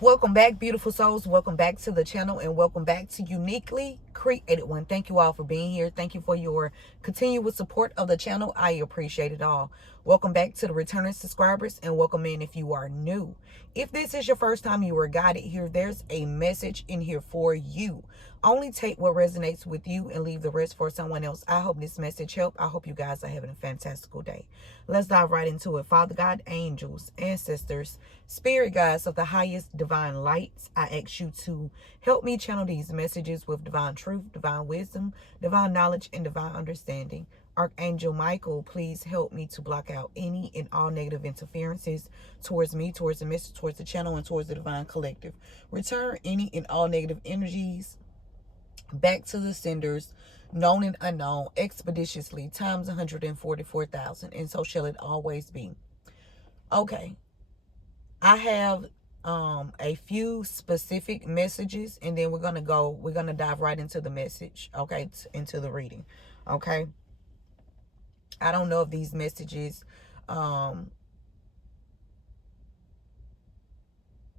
Welcome back, beautiful souls. Welcome back to the channel and welcome back to Uniquely Created One. Thank you all for being here. Thank you for your continuous support of the channel. I appreciate it all. Welcome back to the returning subscribers and welcome in if you are new. If this is your first time you were guided here, there's a message in here for you. Only take what resonates with you and leave the rest for someone else. I hope this message helped. I hope you guys are having a fantastical day. Let's dive right into it. Father God, angels, ancestors, spirit guides of the highest divine lights, I ask you to help me channel these messages with divine truth, divine wisdom, divine knowledge, and divine understanding. Archangel Michael, please help me to block out any and all negative interferences towards me, towards the message, towards the channel, and towards the divine collective. Return any and all negative energies back to the senders, known and unknown, expeditiously, times 144,000, and so shall it always be. Okay, I have a few specific messages, and then we're gonna dive right into the message, okay, into the reading. Okay, I don't know if these messages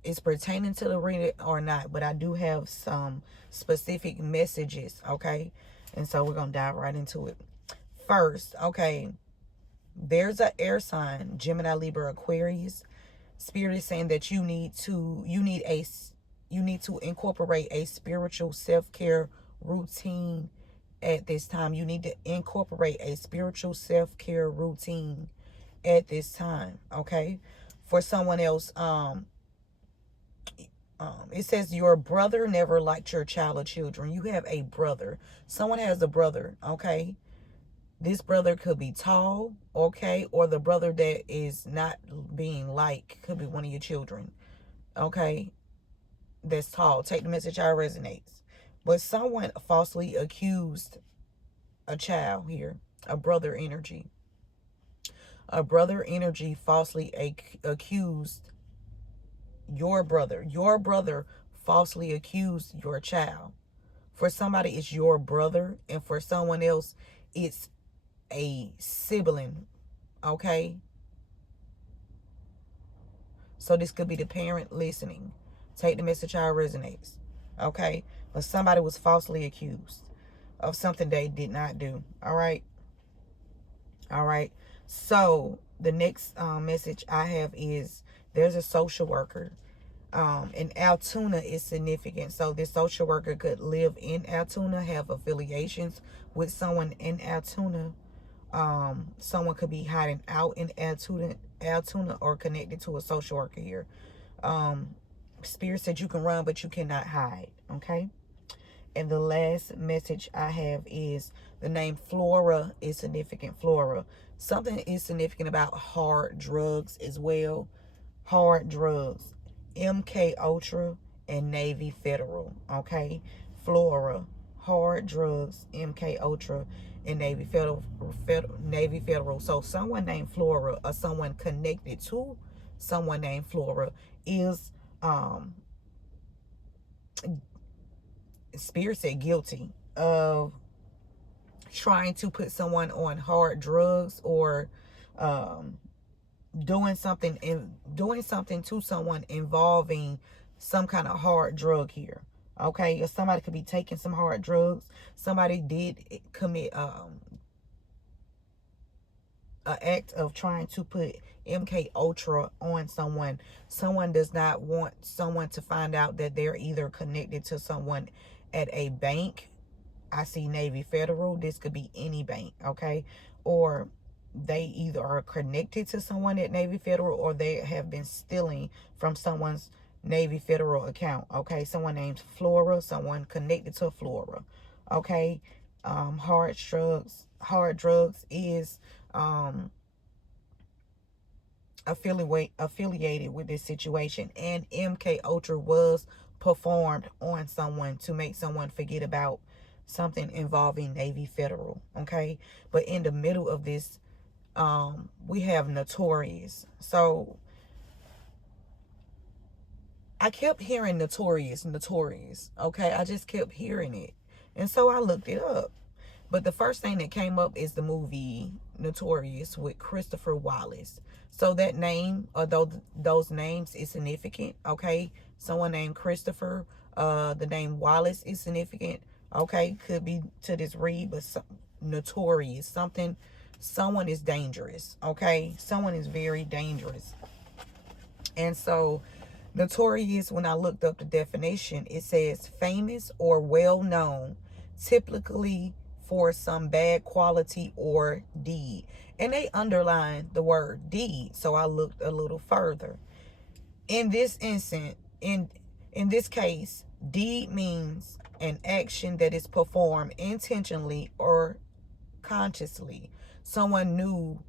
is pertaining to the reading or not, but I do have some specific messages, okay? And so we're gonna dive right into it. First, okay, there's an air sign, Gemini, Libra, Aquarius. Spirit is saying that you need to incorporate a spiritual self-care routine at this time. You need to incorporate a spiritual self-care routine at this time, okay? For someone else, it says your brother never liked your child or children. You have a brother. Someone has a brother, okay? This brother could be tall, okay? Or the brother that is not being liked could be one of your children, okay? That's tall. Take the message how it resonates. But someone falsely accused a child here, a brother energy. A brother energy falsely accused your brother. Your brother falsely accused your child. For somebody, it's your brother, and for someone else, it's a sibling, okay? So this could be the parent listening. Take the message how it resonates, okay? But somebody was falsely accused of something they did not do, all right? All right. So the next message I have is there's a social worker. And Altoona is significant. So this social worker could live in Altoona, have affiliations with someone in Altoona. Someone could be hiding out in Altoona or connected to a social worker here. Spirit said you can run, but you cannot hide. Okay. And the last message I have is the name Flora is significant. Flora. Something is significant about hard drugs as well. Hard drugs. MK Ultra and Navy Federal. Okay. Flora. Hard drugs. MK Ultra and Navy Federal. Navy Federal. So someone named Flora or someone connected to someone named Flora is Spirit said guilty of trying to put someone on hard drugs or doing something to someone involving some kind of hard drug here. Okay, or somebody could be taking some hard drugs. Somebody did commit an act of trying to put MK Ultra on someone. Someone does not want someone to find out that they're either connected to someone at a bank. I see Navy Federal. This could be any bank, okay? Or they either are connected to someone at Navy Federal or they have been stealing from someone's Navy Federal account, okay? Someone named Flora, someone connected to Flora, okay? Hard drugs is affiliated with this situation, and MK Ultra was performed on someone to make someone forget about something involving Navy Federal, okay? But in the middle of this, we have notorious. So I kept hearing notorious, okay? I just kept hearing it. And so I looked it up. But the first thing that came up is the movie Notorious with Christopher Wallace. So that name, although those names is significant, okay? Someone named Christopher, the name Wallace is significant, okay? Could be to this read, but notorious, someone is dangerous, okay? Someone is very dangerous. And so notorious, when I looked up the definition, it says famous or well known, typically for some bad quality or deed. And they underlined the word deed, so I looked a little further. In this instant, in this case, deed means an action that is performed intentionally or consciously. Someone knew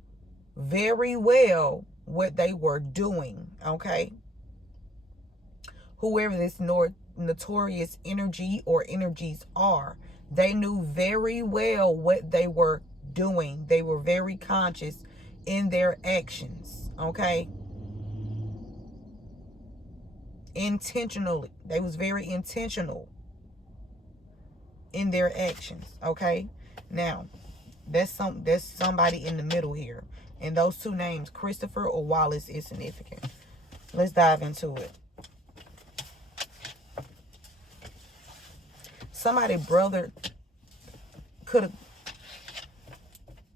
very well what they were doing, okay? Whoever this notorious energy or energies are, they knew very well what they were doing. They were very conscious in their actions, okay? Intentionally. They was very intentional in their actions, okay? Now, there's somebody in the middle here. And those two names, Christopher or Wallace, is significant. Let's dive into it. Somebody brother could have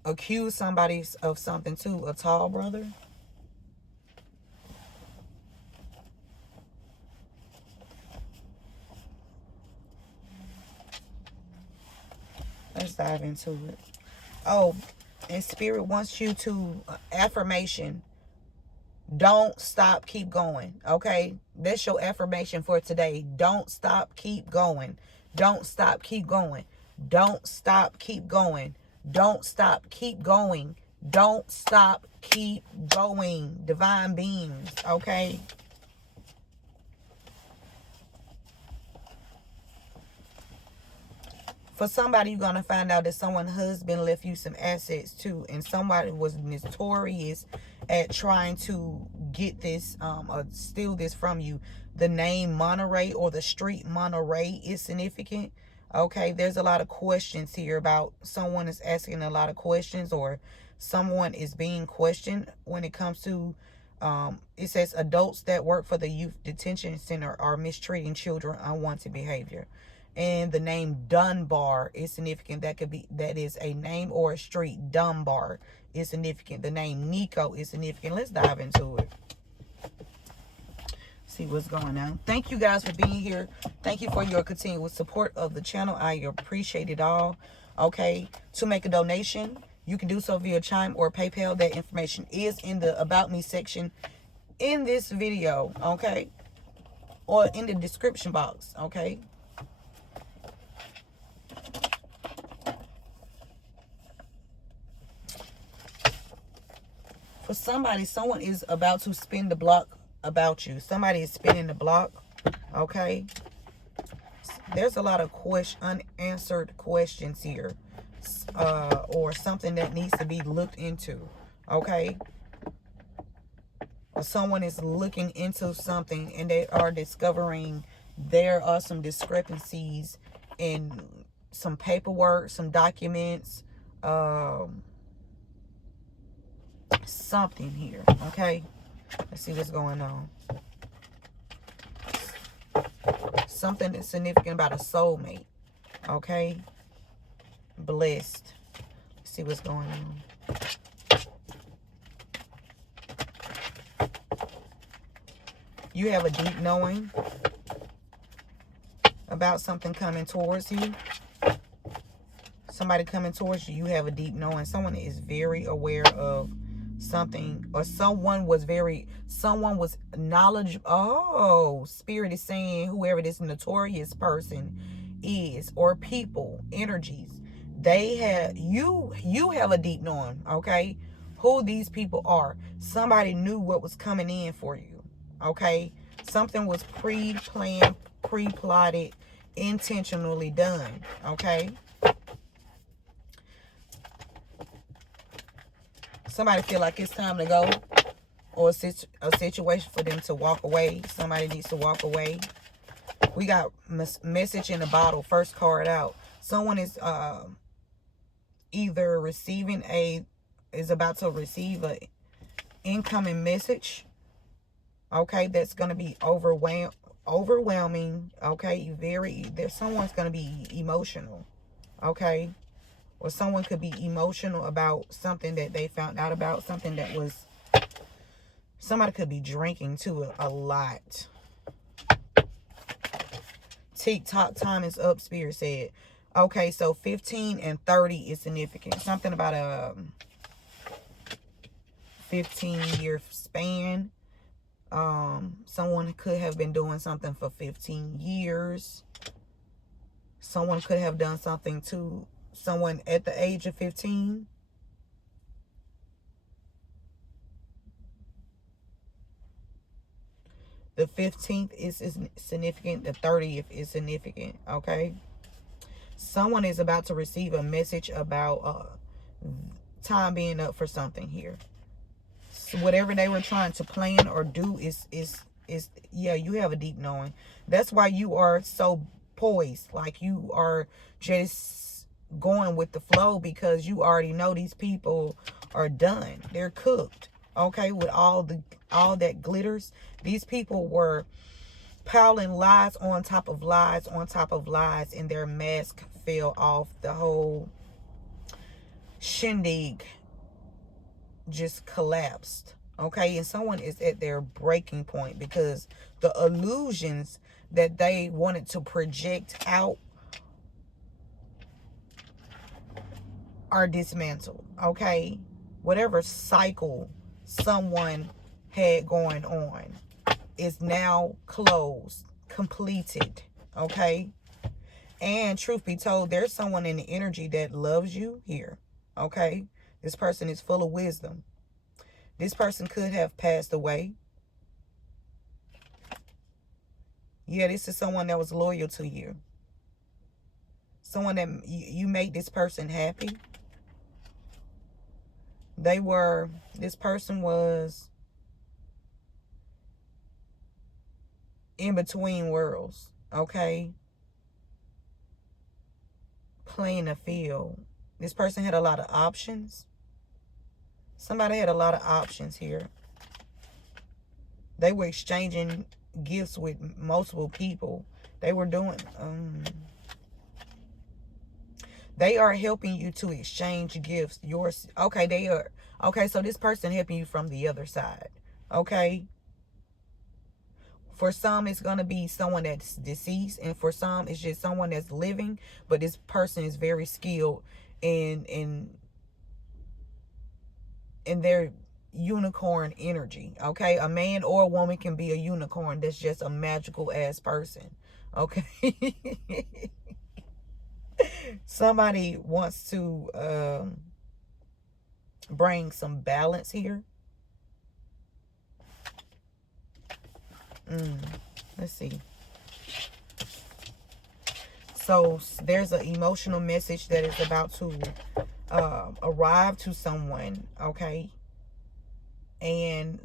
accused somebody of something too. A tall brother. Let's dive into it. Oh, and Spirit wants you to affirmation. Don't stop, keep going. Okay? That's your affirmation for today. Don't stop, keep going. Don't stop, keep going. Don't stop, keep going. Don't stop, keep going. Don't stop, keep going. Divine beings, okay? For somebody, you're going to find out that someone's husband left you some assets too. And somebody was notorious at trying to get this, or steal this from you. The name Monterey or the street Monterey is significant. Okay, there's a lot of questions here about someone is asking a lot of questions, or someone is being questioned when it comes to, it says adults that work for the youth detention center are mistreating children, unwanted behavior. And the name Dunbar is significant. That is a name or a street. Dunbar is significant. The name Nico is significant. Let's dive into it. See what's going on. Thank you guys for being here. Thank you for your continuous support of the channel. I appreciate it all. Okay, to make a donation, you can do so via Chime or PayPal. That information is in the About Me section in this video, okay, or in the description box, okay. For somebody, someone is about to spin the block about you. Somebody is spinning the block, okay? There's a lot of unanswered questions here, or something that needs to be looked into, okay? Or someone is looking into something and they are discovering there are some discrepancies in some paperwork, some documents, something here, okay? Let's see what's going on. Something that's significant about a soulmate, okay? Blessed. Let's see what's going on. You have a deep knowing about something coming towards you. Somebody coming towards you, you have a deep knowing. Someone is very aware of something, or someone was knowledgeable. Oh, Spirit is saying whoever this notorious person is, or people, energies, they have, you have a deep knowing, okay, who these people are. Somebody knew what was coming in for you, okay? Something was pre-planned, pre-plotted, intentionally done, okay? Somebody feel like it's time to go, or a situation for them to walk away. Somebody needs to walk away. We got message in the bottle, first card out. Someone is either is about to receive a incoming message, okay, that's going to be overwhelming, okay, someone's going to be emotional, okay, or someone could be emotional about something that they found out about, somebody could be drinking too a lot. TikTok time is up, Spirit said. Okay, so 15 and 30 is significant. Something about a 15-year span. Someone could have been doing something for 15 years. Someone could have done something to someone at the age of 15. The 15th is significant. The 30th is significant, okay? Someone is about to receive a message about time being up for something here. So whatever they were trying to plan or do is yeah, you have a deep knowing. That's why you are so poised. Like, you are just going with the flow, because you already know these people are done. They're cooked. Okay, with all that glitters. These people were piling lies on top of lies on top of lies, and their mask fell off. The whole shindig just collapsed, okay? And someone is at their breaking point, because the illusions that they wanted to project out are dismantled, okay? Whatever cycle someone had going on is now closed, completed, okay? And truth be told, there's someone in the energy that loves you here, okay? This person is full of wisdom. This person could have passed away. Yeah, this is someone that was loyal to you. Someone that you made this person happy. This person was in between worlds, okay? Playing a field. This person had a lot of options. Somebody had a lot of options here. They were exchanging gifts with multiple people. They were doing... they are helping you to exchange gifts. Okay, so this person helping you from the other side. Okay? For some, it's going to be someone that's deceased. And for some, it's just someone that's living. But this person is very skilled in their unicorn energy. Okay? A man or a woman can be a unicorn. That's just a magical ass person. Okay? Somebody wants to bring some balance here. Let's see. So there's an emotional message that is about to arrive to someone, okay? And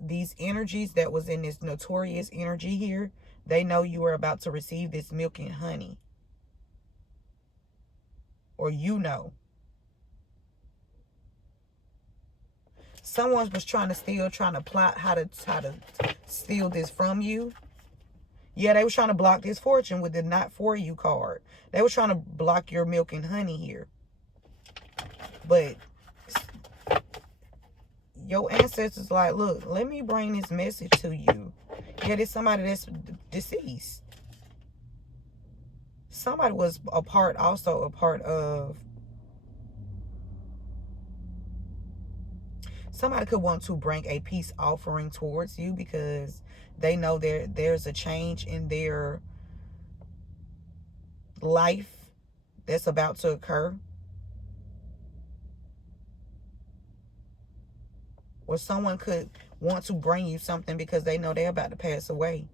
these energies that was in this notorious energy here, they know you are about to receive this milk and honey. Or you know. Someone was trying to plot how to steal this from you. Yeah, they were trying to block this fortune with the not for you card. They were trying to block your milk and honey here. But your ancestors like, look, let me bring this message to you. Yeah, there's somebody that's deceased. Somebody was also a part of... Somebody could want to bring a peace offering towards you, because they know there's a change in their life that's about to occur. Or someone could want to bring you something because they know they're about to pass away.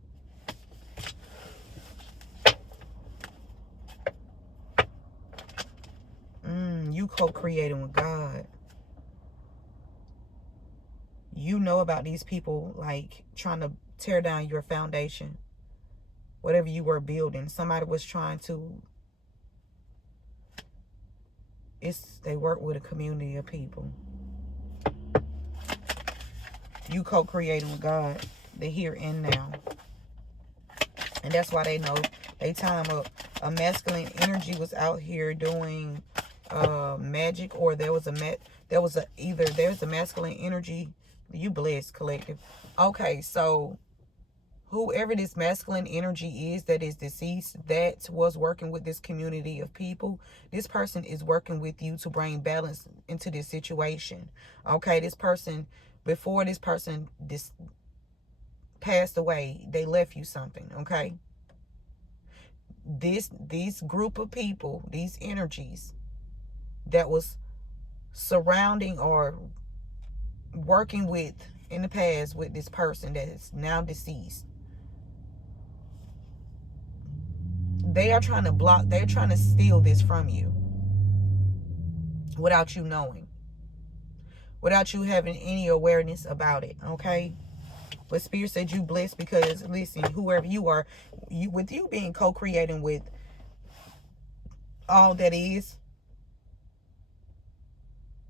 You co-creating with God. You know about these people, like, trying to tear down your foundation. Whatever you were building. Somebody was trying to... They work with a community of people. You co-creating with God, the here and now. And that's why they know they time up. A masculine energy was out here doing magic, or there's a masculine energy. You blessed, collective. Okay, so whoever this masculine energy is that is deceased, that was working with this community of people, this person is working with you to bring balance into this situation. Okay, this person, before this person passed away, they left you something. Okay, these group of people, these energies that was surrounding or working with in the past with this person that is now deceased, they're trying to steal this from you without you knowing, without you having any awareness about it. Okay, but Spirit said you blessed, because listen, whoever you are, with you being co-creating with all that is,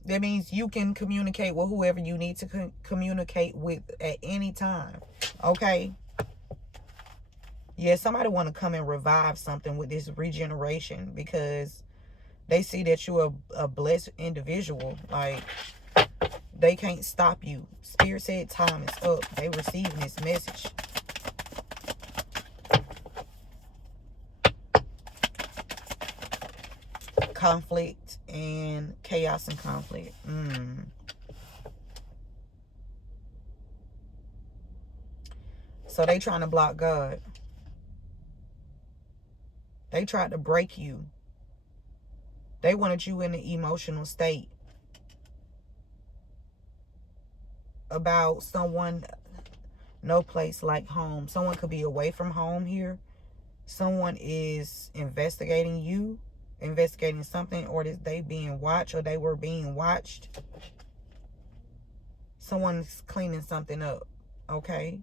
that means you can communicate with whoever you need to communicate with at any time. Okay, yeah, somebody want to come and revive something with this regeneration, because they see that you're a blessed individual. Like, they can't stop you. Spirit said time is up. They receiving this message. Conflict and chaos and conflict. So they trying to block God. They tried to break you. They wanted you in an emotional state about someone, no place like home. Someone could be away from home here. Someone is investigating you, investigating something, or they being watched, or they were being watched. Someone's cleaning something up, okay?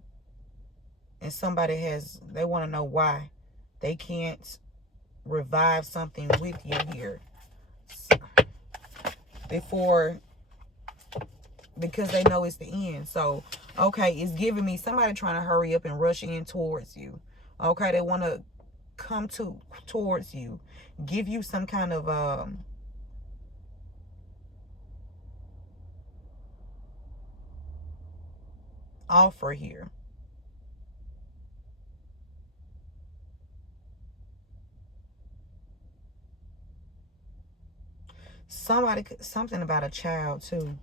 And they want to know why they can't revive something with you here because they know it's the end. So, okay, it's giving me somebody trying to hurry up and rush in towards you. Okay, they want to come towards you, give you some kind of offer here. Something about a child too.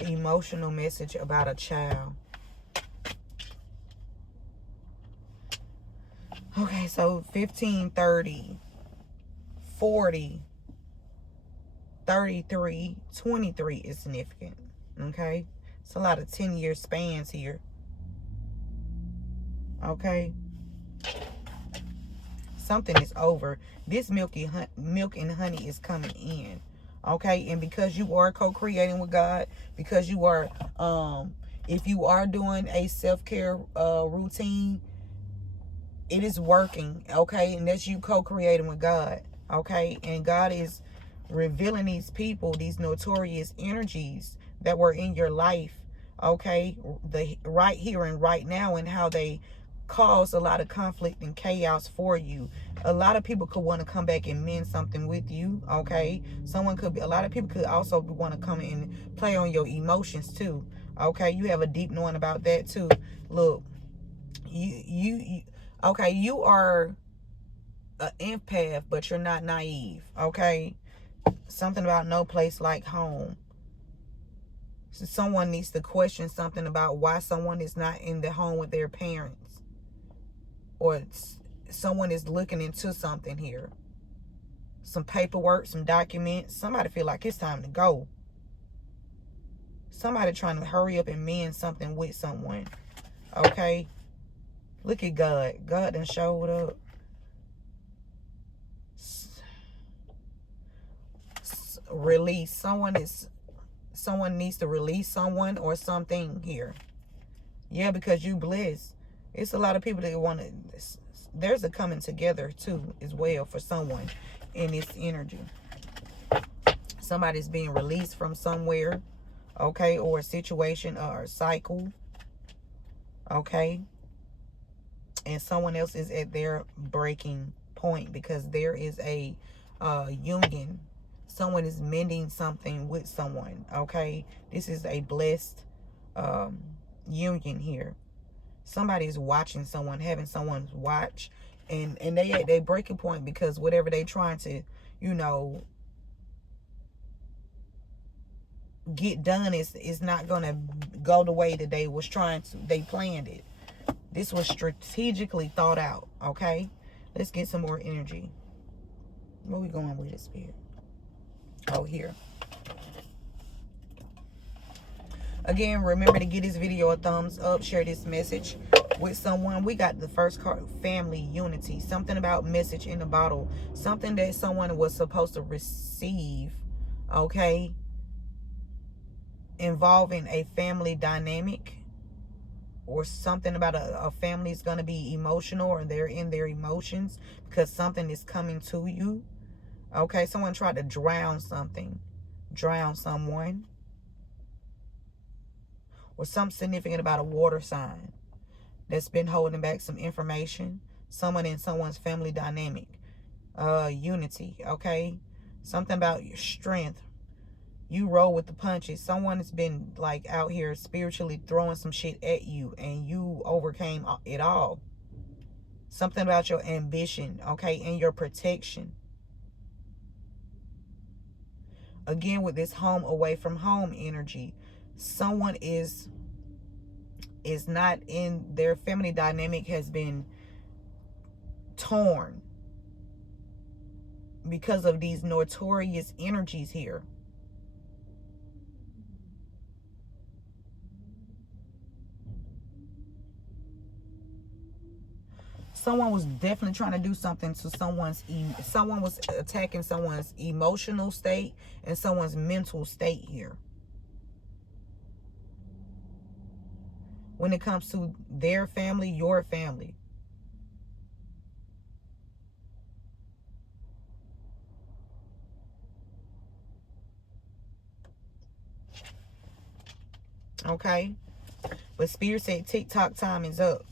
Emotional message about a child. Okay, so 15, 30, 40, 33, 23 is significant. Okay, it's a lot of 10-year spans here. Okay, something is over. This milk and honey is coming in. Okay, and because you are co-creating with God, because you are if you are doing a self-care routine, it is working. Okay, and that's you co-creating with God. Okay, and God is revealing these people, these notorious energies that were in your life. Okay, the right here and right now, and how they cause a lot of conflict and chaos for you. A lot of people could want to come back and mend something with you. Okay, a lot of people could also want to come and play on your emotions too. Okay, you have a deep knowing about that too. Look, okay, you are an empath, but you're not naive. Okay, something about no place like home. So someone needs to question something about why someone is not in the home with their parents, or someone is looking into something here, some paperwork, some documents. Somebody feel like it's time to go. Somebody trying to hurry up and mend something with someone. Okay, look at God. God done showed up. Release. Someone needs to release someone or something here. Yeah, because you blessed. It's a lot of people that want to. There's a coming together too as well for someone in this energy. Somebody's being released from somewhere, okay, or a situation or a cycle, okay, and someone else is at their breaking point because there is a union. Someone is mending something with someone, okay. This is a blessed union here. Somebody is watching someone, having someone watch, and they at their breaking point because whatever they trying to, you know, get done is not gonna go the way that they planned it. This was strategically thought out, okay? Let's get some more energy. Where we going with this, Spirit? Oh, here. Again, remember to give this video a thumbs up. Share this message with someone. We got the first card, family unity. Something about message in the bottle. Something that someone was supposed to receive, okay? Involving a family dynamic. Or something about a family is going to be emotional, or they're in their emotions because something is coming to you. Okay, someone tried to drown something. Drown someone. Or something significant about a water sign that's been holding back some information. Someone in someone's family dynamic. Unity, okay? Something about your strength. You roll with the punches. Someone has been like out here spiritually throwing some shit at you and you overcame it all. Something about your ambition, okay, and your protection. Again, with this home away from home energy, someone is not in their family dynamic, has been torn because of these notorious energies here. Someone was definitely trying to do something to someone was attacking someone's emotional state and someone's mental state here. When it comes to their family, your family. Okay? But Spirit said TikTok time is up.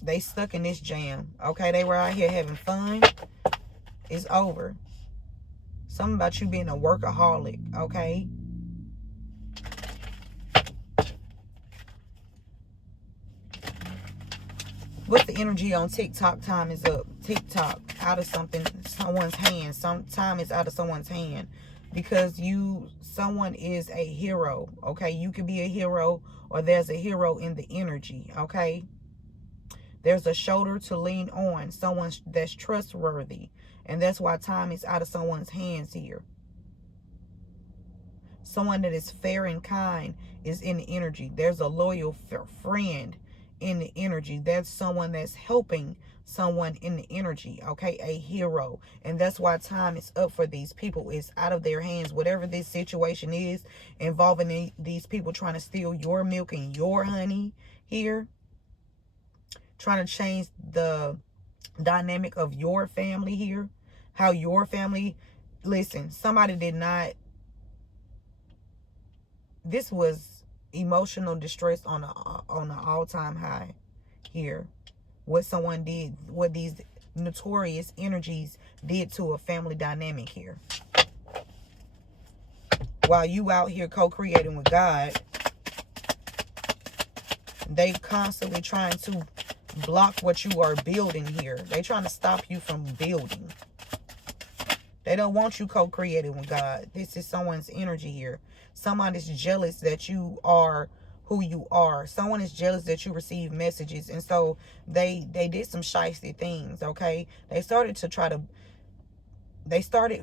They stuck in this jam. Okay, they were out here having fun. It's over. Something about you being a workaholic, okay? What's the energy on TikTok time is up? TikTok, out of someone's hand. Some time is out of someone's hand. Because someone is a hero, okay? You could be a hero, or there's a hero in the energy, okay? There's a shoulder to lean on, someone that's trustworthy. And that's why time is out of someone's hands here. Someone that is fair and kind is in the energy. There's a loyal friend in the energy. That's someone that's helping someone in the energy, okay? A hero. And that's why time is up for these people. It's out of their hands. Whatever this situation is involving these people trying to steal your milk and your honey here, trying to change the dynamic of your family here, how your family, listen, somebody did not, this was emotional distress on an all-time high here. What someone did, what these notorious energies did to a family dynamic here. While you out here co-creating with God, they constantly trying to block what you are building here. They trying to stop you from building. They don't want you co-creating with God. This is someone's energy here. Someone is jealous that you are who you are. Someone is jealous that you receive messages. And so they did some shiesty things, okay? They started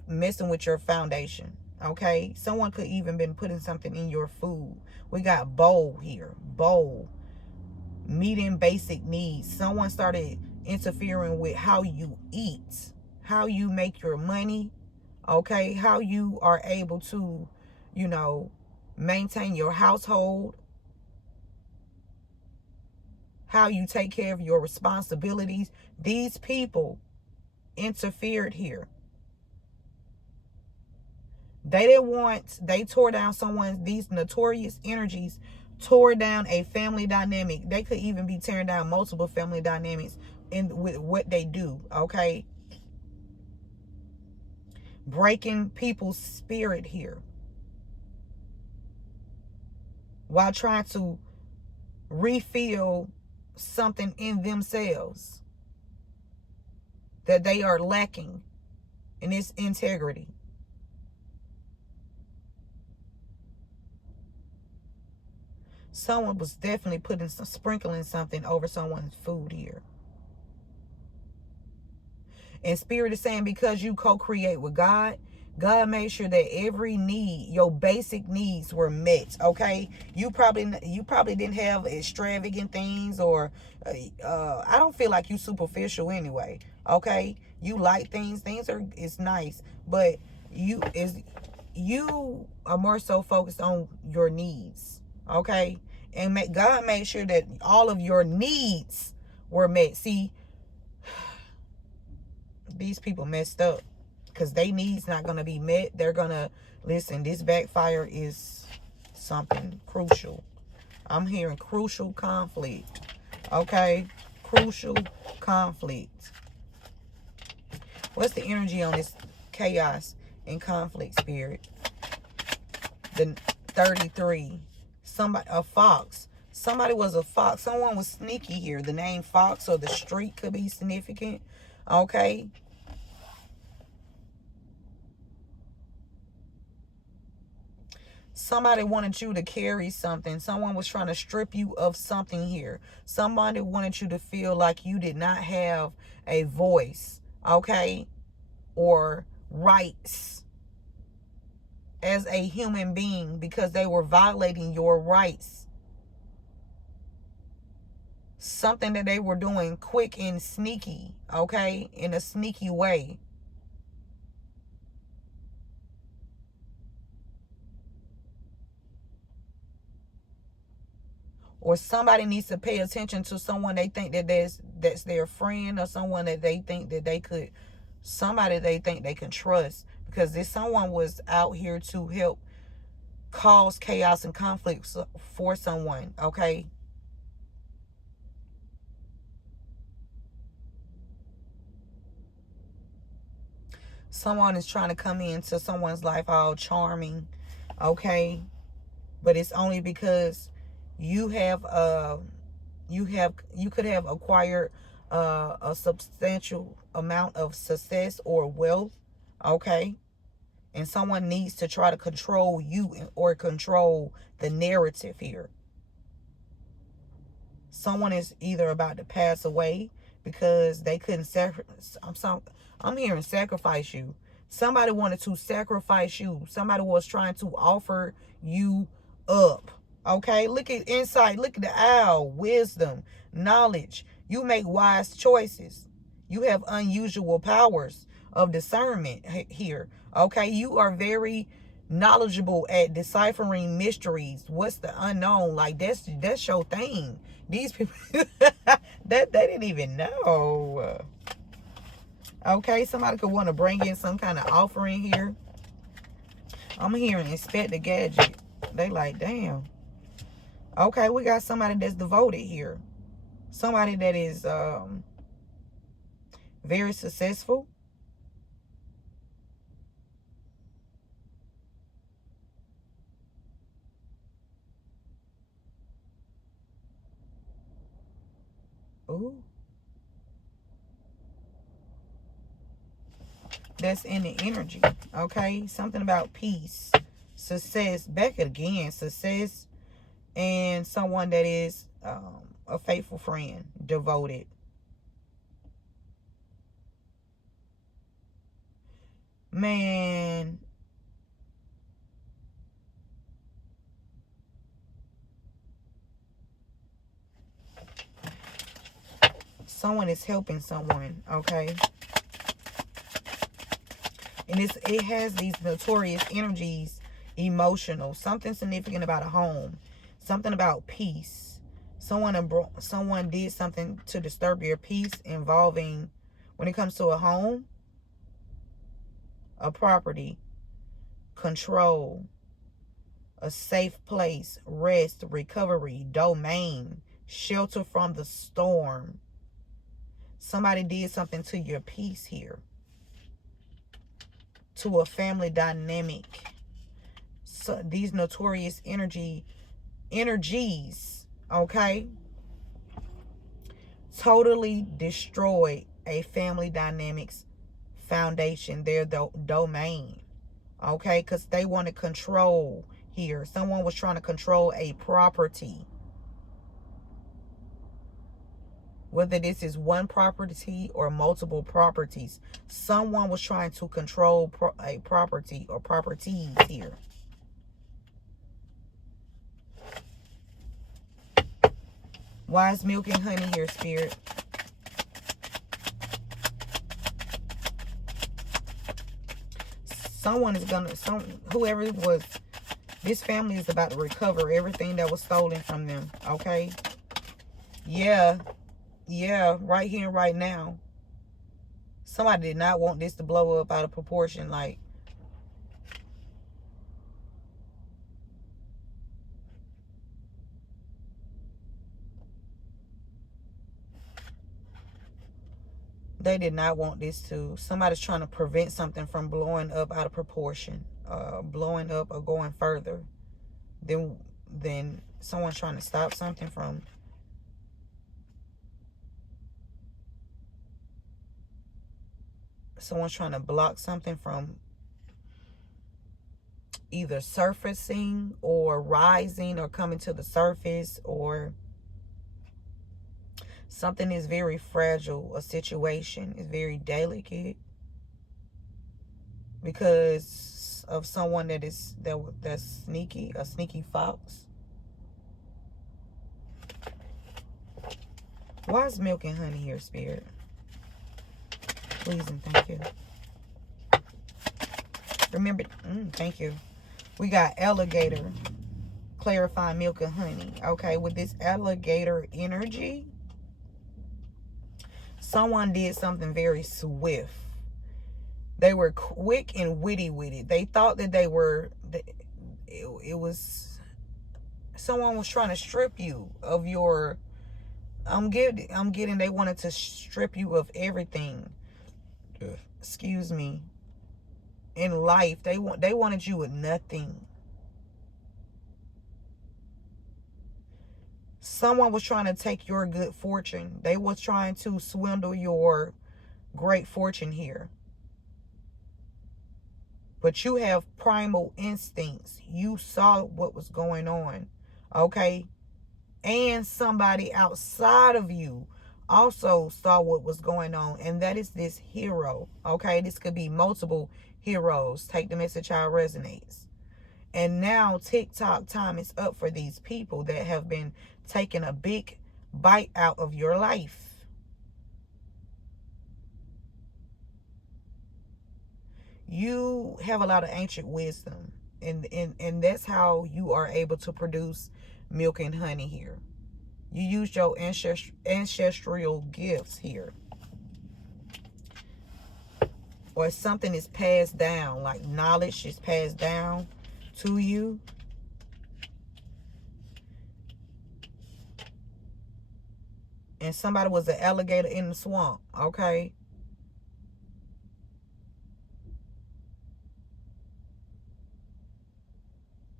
messing with your foundation, okay? Someone could even been putting something in your food. We got bowl here. Bowl. Meeting basic needs. Someone started interfering with how you eat, how you make your money, okay? How you are able to, you know, maintain your household, how you take care of your responsibilities. These people interfered here. They tore down these notorious energies tore down a family dynamic. They could even be tearing down multiple family dynamics with what they do, okay? Breaking people's spirit here while trying to refill something in themselves that they are lacking in its integrity. Someone was definitely sprinkling something over someone's food here. And Spirit is saying, because you co-create with God, God made sure that every need, your basic needs, were met. Okay, you probably didn't have extravagant things, or I don't feel like you superficial anyway. Okay, you like things. It's nice, but you are more so focused on your needs. Okay, and God made sure that all of your needs were met. See, these people messed up because their needs not going to be met. They're going to, listen, this backfire is something crucial. I'm hearing crucial conflict. Okay? Crucial conflict. What's the energy on this chaos and conflict, Spirit? The 33. A fox. Somebody was a fox. Someone was sneaky here. The name Fox or the street could be significant. Okay? Somebody wanted you to carry something. Someone was trying to strip you of something here. Somebody wanted you to feel like you did not have a voice, okay? Or rights as a human being, because they were violating your rights. Something that they were doing quick and sneaky, okay? In a sneaky way. Or somebody needs to pay attention to someone they think that's their friend, or someone that they think that somebody they think they can trust, because this someone was out here to help cause chaos and conflict for someone, okay? Someone is trying to come into someone's life all charming, okay? But it's only because you could have acquired a substantial amount of success or wealth, okay? And someone needs to try to control you or control the narrative here. Someone is either about to pass away because they couldn't I'm hearing sacrifice you. Somebody wanted to sacrifice you. Somebody was trying to offer you up. Okay, look at insight. Look at the owl. Wisdom, knowledge. You make wise choices. You have unusual powers of discernment here. Okay, you are very knowledgeable at deciphering mysteries. What's the unknown? Like that's your thing. These people that they didn't even know. Okay, somebody could want to bring in some kind of offering here. I'm hearing inspect the gadget. They like, damn. Okay, we got somebody that's devoted here. Somebody that is very successful. Ooh. That's in the energy. Okay, something about peace, success. Back again, success, and someone that is a faithful friend, devoted. Man, someone is helping someone, okay? And it has these notorious energies, emotional, something significant about a home, something about peace. Someone did something to disturb your peace involving When it comes to a home, a property, control, a safe place, rest, recovery, domain, shelter from the storm. Somebody did something to your peace here. To a family dynamic. So these notorious energies, okay, totally destroy a family dynamics foundation, their domain, okay, because they want to control here. Someone was trying to control a property. Whether this is one property or multiple properties, someone was trying to control a property or properties here. Why is milk and honey here, Spirit? Someone is gonna, whoever it was, this family is about to recover everything that was stolen from them, okay? Yeah, right here and right now. Somebody did not want this to blow up out of proportion, like, they did not want this to. Somebody's trying to prevent something from blowing up out of proportion, blowing up or going further. Then someone's trying to stop something from. Someone's trying to block something from either surfacing or rising or coming to the surface, or something is very fragile. A situation is very delicate because of someone that's sneaky, a sneaky fox. Why is milk and honey here, Spirit? Please and thank you. Remember, thank you. We got alligator, clarifying milk and honey. Okay, with this alligator energy, someone did something very swift. They were quick and witty with it. They thought that they were, it was, someone was trying to strip you of your, I'm getting, they wanted to strip you of everything. Excuse me. In life, they wanted you with nothing. Someone was trying to take your good fortune. They was trying to swindle your great fortune here. But you have primal instincts. You saw what was going on, okay? And somebody outside of you also saw what was going on, and that is this hero, okay? This could be multiple heroes. Take the message how it resonates. And now TikTok time is up for these people that have been taking a big bite out of your life. You have a lot of ancient wisdom, and that's how you are able to produce milk and honey here. You use your ancestral gifts here. Or something is passed down, like knowledge is passed down to you. And somebody was an alligator in the swamp, okay?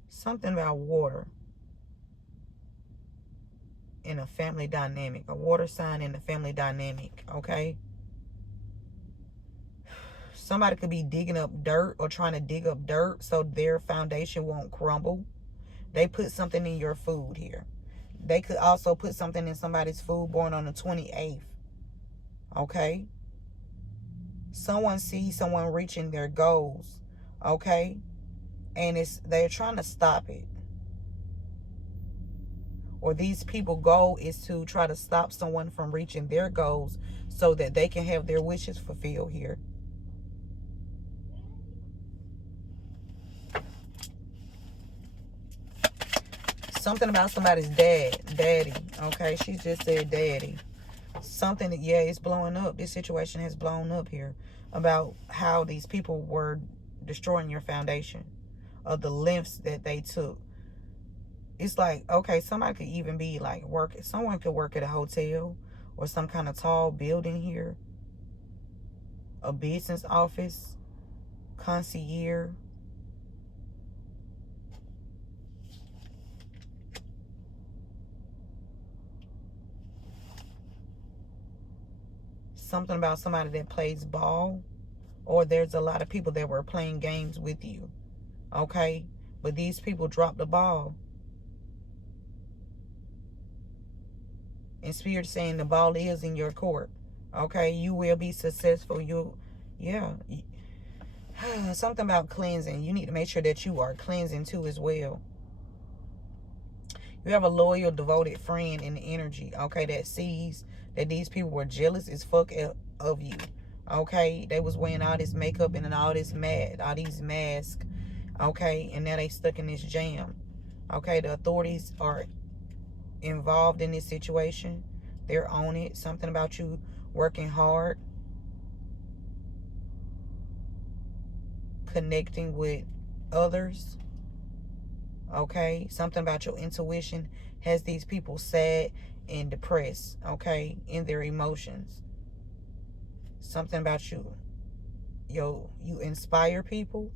Something about water in a family dynamic. A water sign in a family dynamic, okay? Somebody could be digging up dirt or trying to dig up dirt so their foundation won't crumble. They put something in your food here. They could also put something in somebody's food born on the 28th. Okay? Someone sees someone reaching their goals. Okay? And they're trying to stop it. Or these people's goal is to try to stop someone from reaching their goals so that they can have their wishes fulfilled here. Something about somebody's daddy. Okay, she just said daddy. Something that, yeah, it's blowing up. This situation has blown up here about how these people were destroying your foundation, of the lengths that they took. It's like, okay, somebody could even be like someone could work at a hotel or some kind of tall building here, a business office, concierge. Something about somebody that plays ball, or there's a lot of people that were playing games with you, okay? But these people dropped the ball. And Spirit saying the ball is in your court, okay? You will be successful. Yeah. Something about cleansing. You need to make sure that you are cleansing too as well. You have a loyal, devoted friend in the energy, okay, that sees that these people were jealous as fuck of you, okay? They was wearing all this makeup and all this all these masks, okay? And now they stuck in this jam, okay? The authorities are involved in this situation. They're on it. Something about you working hard, connecting with others, okay? Something about your intuition has these people sad and depressed, okay, in their emotions. Something about you inspire people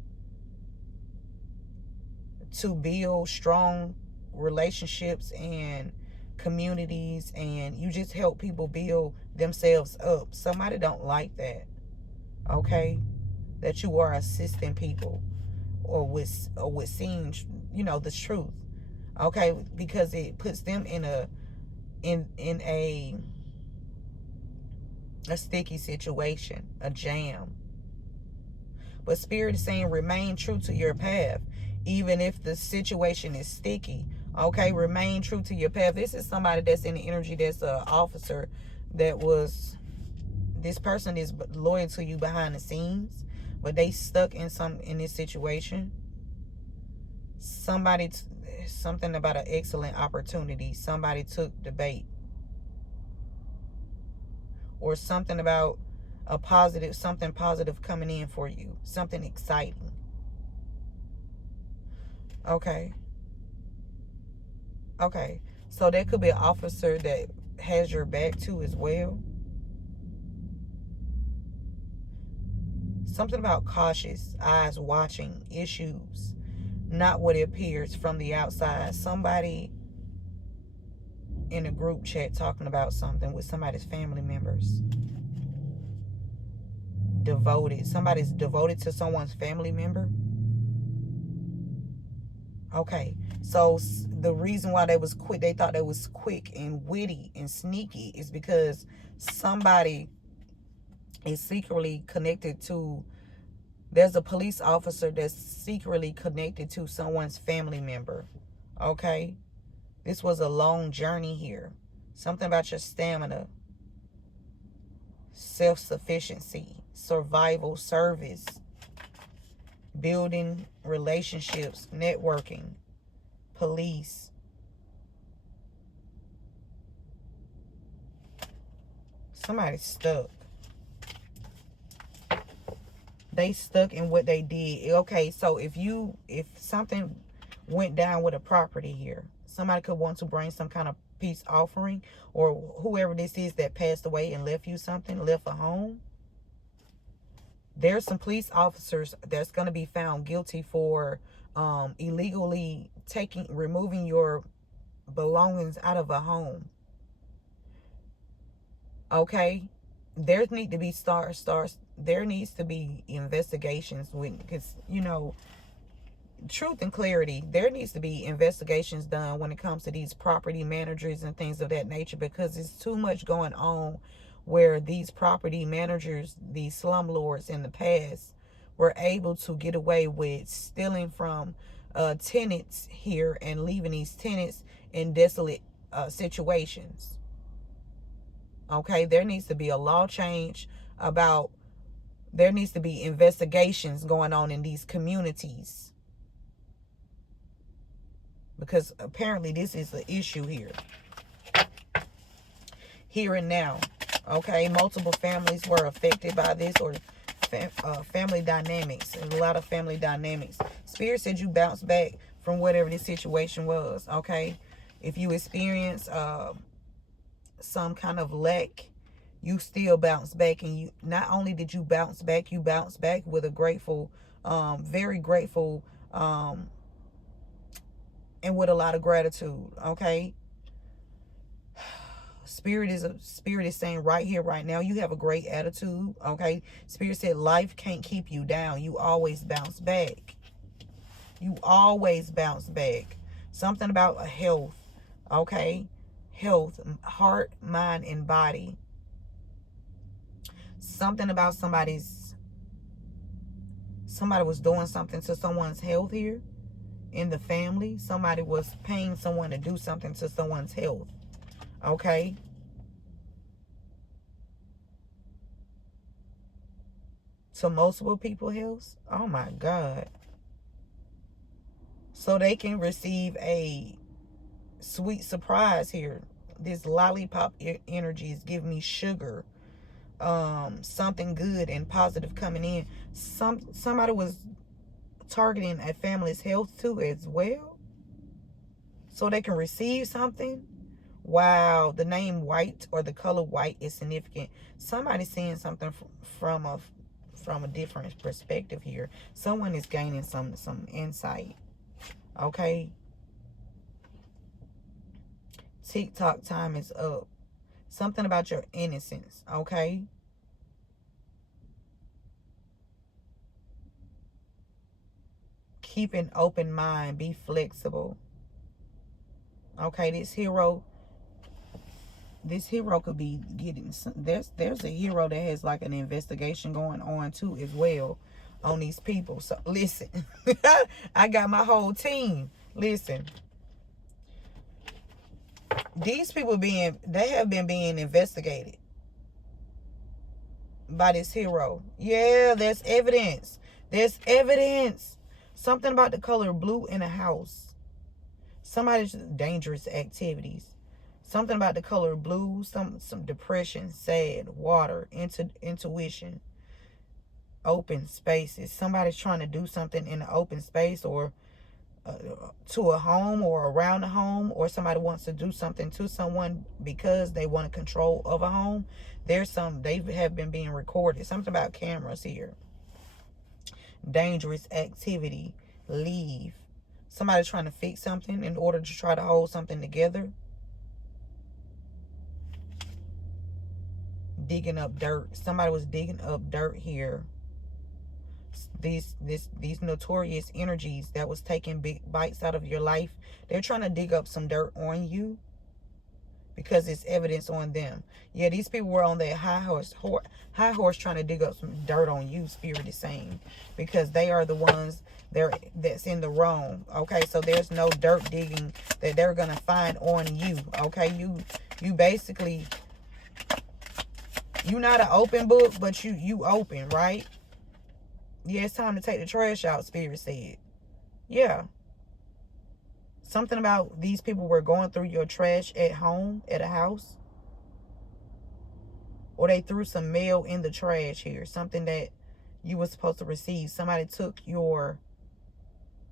to build strong relationships and communities, and you just help people build themselves up. Somebody don't like that, okay, that you are assisting people or with seeing, the truth, okay, because it puts them in a sticky situation, a jam. But Spirit is saying remain true to your path, even if the situation is sticky, okay? Remain true to your path. This is somebody that's in the energy, that's an officer this person is loyal to you behind the scenes, but they stuck in this situation. Something about an excellent opportunity. Somebody took the bait. Or something about something positive coming in for you. Something exciting. Okay. Okay. So there could be an officer that has your back too as well. Something about cautious, eyes watching, issues, not what it appears from the outside. Somebody in a group chat talking about something with somebody's family members. Devoted. Somebody's devoted to someone's family member. Okay. So the reason why they thought they was quick and witty and sneaky is because somebody is secretly connected to, there's a police officer that's secretly connected to someone's family member. Okay. This was a long journey here. Something about your stamina, self-sufficiency, survival, service, building relationships, networking, police. Somebody's stuck. They stuck in what they did. Okay, so if something went down with a property here, somebody could want to bring some kind of peace offering, or whoever this is that passed away and left you something, left a home. There's some police officers that's going to be found guilty for illegally removing your belongings out of a home. Okay, there need to be there needs to be investigations because truth and clarity. There needs to be investigations done when it comes to these property managers and things of that nature, because it's too much going on where these property managers, these slumlords in the past, were able to get away with stealing from tenants here and leaving these tenants in desolate situations. Okay, there needs to be a law change there needs to be investigations going on in these communities, because apparently this is an issue here and now. Okay, multiple families were affected by this, or family dynamics. A lot of family dynamics. Spirit said you bounce back from whatever this situation was. Okay, if you experience some kind of lack, you still bounce back, and you not only did you bounce back, you bounce back with a grateful, very grateful, and with a lot of gratitude. Okay, Spirit is saying right here, right now, you have a great attitude. Okay, Spirit said life can't keep you down. You always bounce back. You always bounce back. Something about a health. Okay, health, heart, mind, and body. Something about somebody was doing something to someone's health here in the family. Somebody was paying someone to do something to someone's health. Okay, to multiple people's health. Oh my God. So they can receive a sweet surprise here. This lollipop energy is giving me sugar, something good and positive coming in. Somebody was targeting a family's health too as well, so they can receive something. Wow, the name white or the color white is significant. Somebody's seeing something from a different perspective here. Someone is gaining some insight. Okay, TikTok time is up. Something about your innocence. Okay, keep an open mind. Be flexible. Okay, this hero could be getting some, there's a hero that has like an investigation going on too as well on these people. So listen, I got my whole team. Listen, these people they have been being investigated by this hero. Yeah, there's evidence. There's evidence. Something about the color blue in a house. Somebody's dangerous activities. Something about the color blue, some depression, sad, water, intuition, open spaces. Somebody's trying to do something in an open space, or to a home or around a home, or somebody wants to do something to someone because they want control of a home. They have been being recorded. Something about cameras here. Dangerous activity, leave. Somebody trying to fix something in order to try to hold something together. Digging up dirt. Somebody was digging up dirt here. These notorious energies that was taking big bites out of your life, they're trying to dig up some dirt on you because it's evidence on them. Yeah, these people were on their high horse trying to dig up some dirt on you, Spirit is saying, because they are the ones that's in the wrong. Okay, so there's no dirt digging that they're gonna find on you. Okay, you basically, you're not an open book, but you open, right? Yeah, it's time to take the trash out, Spirit said. Yeah. Something about these people were going through your trash at home, at a house. Or they threw some mail in the trash here. Something that you were supposed to receive. Somebody took your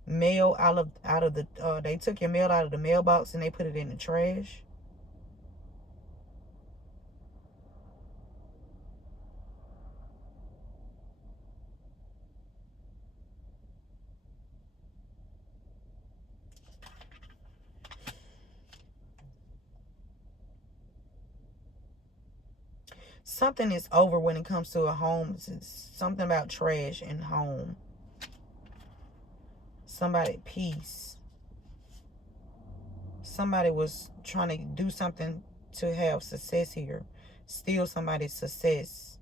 mail out of the they took your mail out of the mailbox and they put it in the trash. Something is over when it comes to a home. It's something about trash and home. Somebody, peace. Somebody was trying to do something to have success here. Steal somebody's success.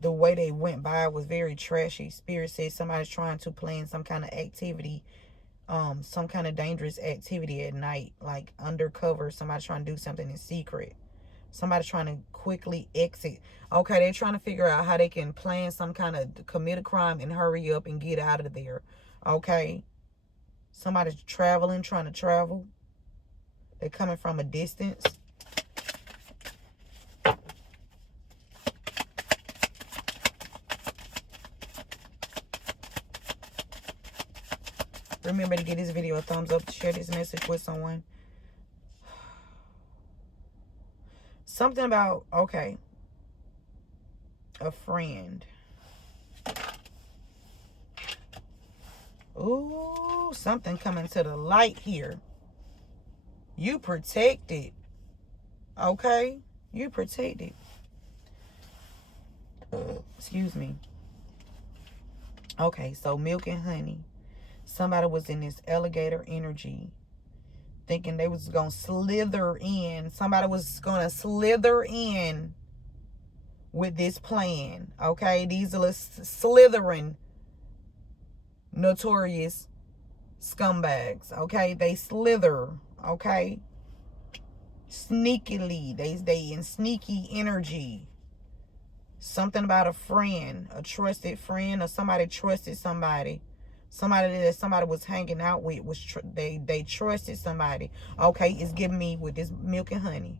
The way they went by was very trashy. Spirit says somebody's trying to plan some kind of activity, some kind of dangerous activity at night, like undercover. Somebody trying to do something in secret. Somebody trying to quickly exit. Okay, they're trying to figure out how they can plan some kind of, commit a crime and hurry up and get out of there. Okay. Somebody's traveling, trying to travel. They're coming from a distance. remember to give this video a thumbs up, share this message with someone. Something about, okay, a friend. Ooh, something coming to the light here. You protected. Okay? You protected. Excuse me. Okay, so milk and honey. Somebody was in this alligator energy, thinking they was going to slither in. Somebody was going to slither in with this plan. Okay? These are slithering, notorious scumbags. Okay? They slither. Okay? Sneakily. They in sneaky energy. Something about a friend, a trusted friend, or somebody trusted somebody. Somebody that somebody was hanging out with was they trusted somebody. Okay, it's giving me with this milk and honey.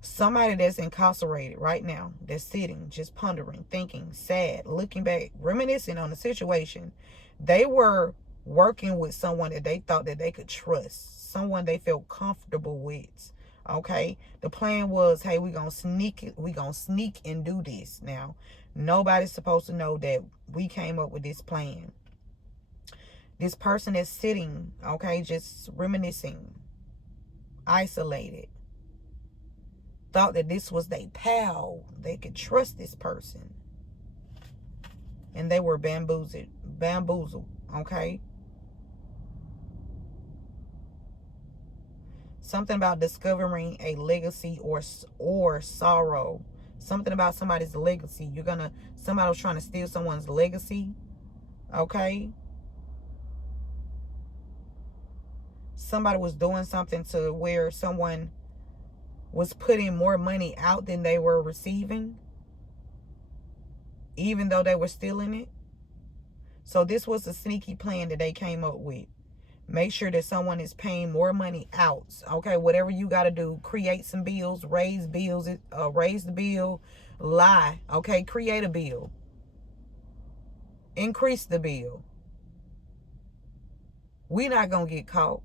Somebody that's incarcerated right now, that's sitting, just pondering, thinking, sad, looking back, reminiscing on the situation. They were working with someone that they thought that they could trust, someone they felt comfortable with. Okay, the plan was, hey, we're gonna sneak and do this. Now, nobody's supposed to know that we came up with this plan. This person is sitting, okay, just reminiscing, isolated, thought that this was their pal. They could trust this person. And they were bamboozled, okay? Something about discovering a legacy or sorrow. Something about somebody's legacy. Somebody was trying to steal someone's legacy, okay? Somebody was doing something to where someone was putting more money out than they were receiving, even though they were stealing it. So this was a sneaky plan that they came up with. Make sure that someone is paying more money out. Okay, whatever you got to do, create some bills, raise the bill, lie. Okay, create a bill, increase the bill. We're not gonna get caught.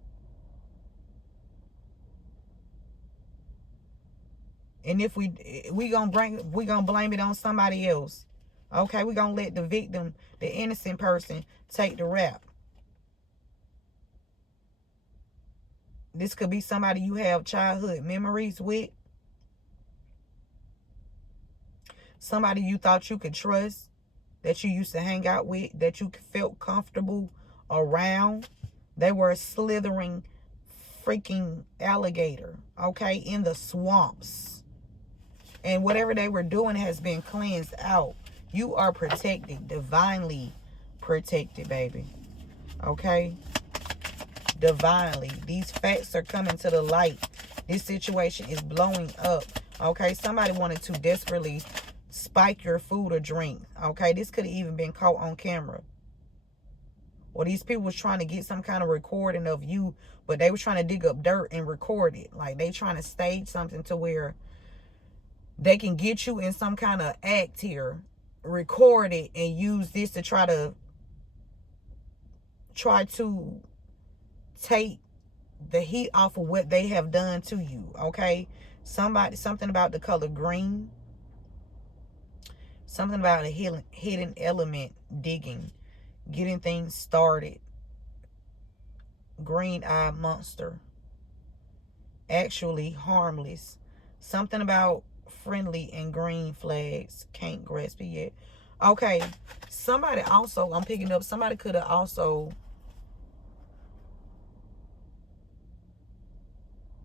And if we gonna blame it on somebody else. Okay, we gonna let the victim, the innocent person, take the rap. This could be somebody you have childhood memories with. Somebody you thought you could trust, that you used to hang out with, that you felt comfortable around. They were a slithering freaking alligator, okay, in the swamps. And whatever they were doing has been cleansed out. You are protected, divinely protected, baby. Okay? Divinely. These facts are coming to the light. This situation is blowing up. Okay? Somebody wanted to desperately spike your food or drink. Okay? This could have even been caught on camera. Or these people was trying to get some kind of recording of you, but they were trying to dig up dirt and record it. Like they trying to stage something to where they can get you in some kind of act here, record it, and use this to try to take the heat off of what they have done to you. Okay? Something about the color green. Something about a hidden element digging, getting things started. Green-eyed monster. Actually harmless. Something about friendly and green flags. Can't grasp it yet. Okay. Somebody also, I'm picking up, somebody could have also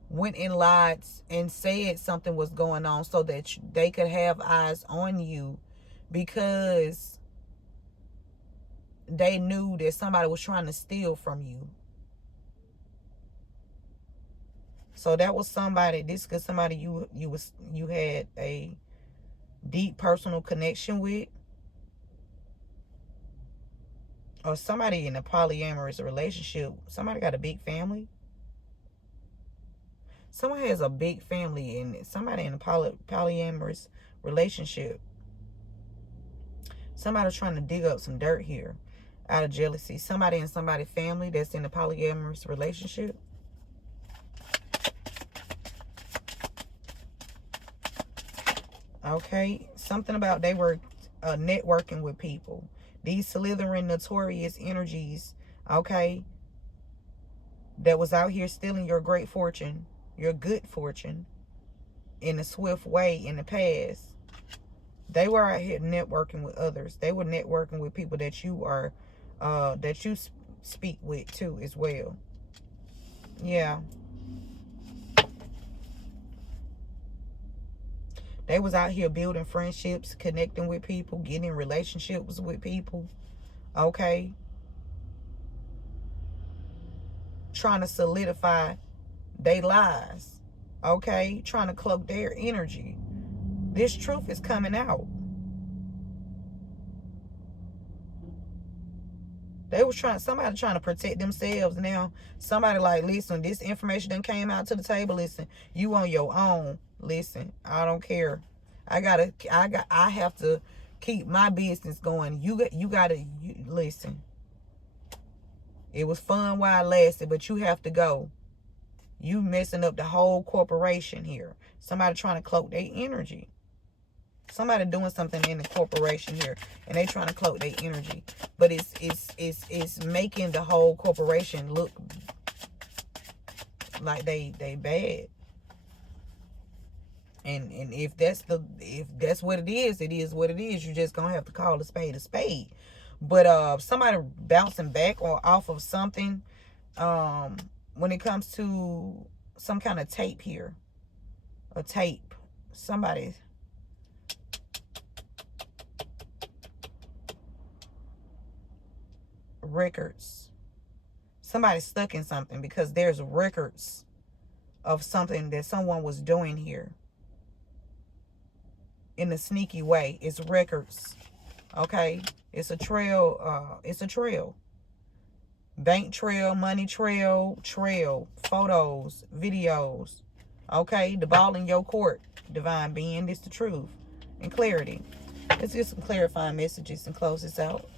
went and lied and said something was going on so that they could have eyes on you, because they knew that somebody was trying to steal from you. So that was somebody, this could somebody you had a deep personal connection with, or somebody in a polyamorous relationship. Somebody got a big family. Someone has a big family, and somebody in a polyamorous relationship. Somebody's trying to dig up some dirt here. out of jealousy. Somebody in somebody's family that's in a polyamorous relationship. Okay, something about they were networking with people. These slithering notorious energies, okay, that was out here stealing your great fortune, your good fortune, in a swift way in the past. They were out here networking with others. They were networking with people that you are, that you speak with too as well. Yeah. They was out here building friendships, connecting with people, getting in relationships with people. Okay. Trying to solidify their lies. Okay. Trying to cloak their energy. This truth is coming out. They was somebody trying to protect themselves now. Somebody like, listen, this information done came out to the table. Listen, you on your own. Listen, I don't care. I have to keep my business going. You gotta listen. It was fun while it lasted, but you have to go. You messing up the whole corporation here. Somebody trying to cloak their energy. Somebody doing something in the corporation here, and they trying to cloak their energy, but it's making the whole corporation look like they bad. And if that's what it is what it is. You just gonna have to call a spade a spade. But somebody bouncing back or off of something, when it comes to some kind of tape here, a tape, somebody. Records. Somebody's stuck in something because there's records of something that someone was doing here in a sneaky way. It's records. Okay, it's a trail. It's a trail. Bank trail, money trail, photos, videos. Okay, the ball in your court, divine being. This the truth and clarity. Let's get some clarifying messages and close this out.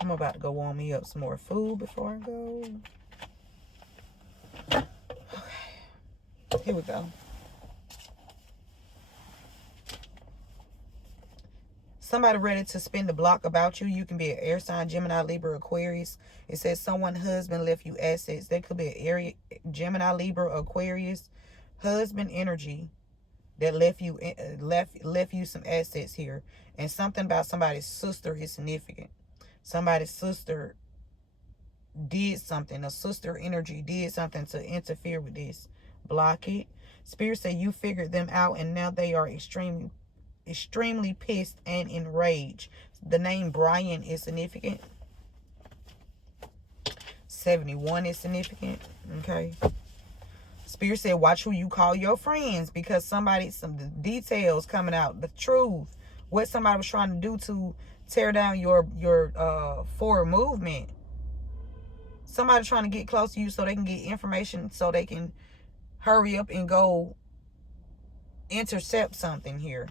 I'm about to go warm me up some more food before I go. Okay. Here we go. Somebody ready to spin the block about you. You can be an air sign, Gemini, Libra, Aquarius. It says someone husband left you assets. That could be an area, Gemini, Libra, Aquarius. Husband energy that left you some assets here. And something about somebody's sister is significant. Somebody's sister did something. A sister energy did something to interfere with this. Block it. Spirit say you figured them out and now they are extremely pissed and enraged. The name Brian is significant. 71 is significant. Okay. Spirit said watch who you call your friends, because some details coming out. The truth. What somebody was trying to do to tear down your forward movement. Somebody trying to get close to you so they can get information, so they can hurry up and go intercept something here.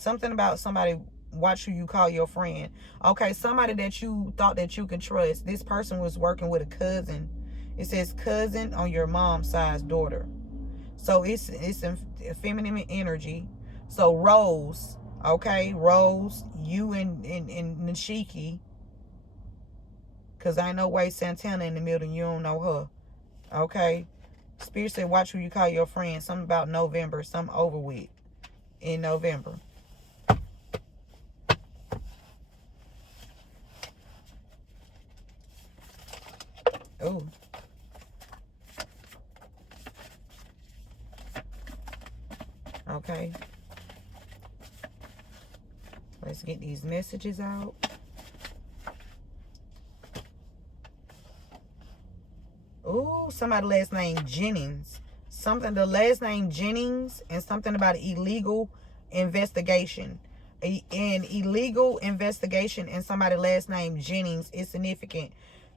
Something about somebody, watch who you call your friend. Okay, somebody that you thought that you could trust. This person was working with a cousin. It says cousin on your mom's side's daughter. So it's a feminine energy. So Rose, okay, Rose, you and Nashiki, because I know way Santana in the middle and you don't know her. Okay. Spirit said watch who you call your friend. Something about November. Something over with in November. Oh. Okay. Let's get these messages out. Ooh, somebody last name Jennings. Something, the last name Jennings, and something about illegal investigation. An illegal investigation and somebody last name Jennings is significant.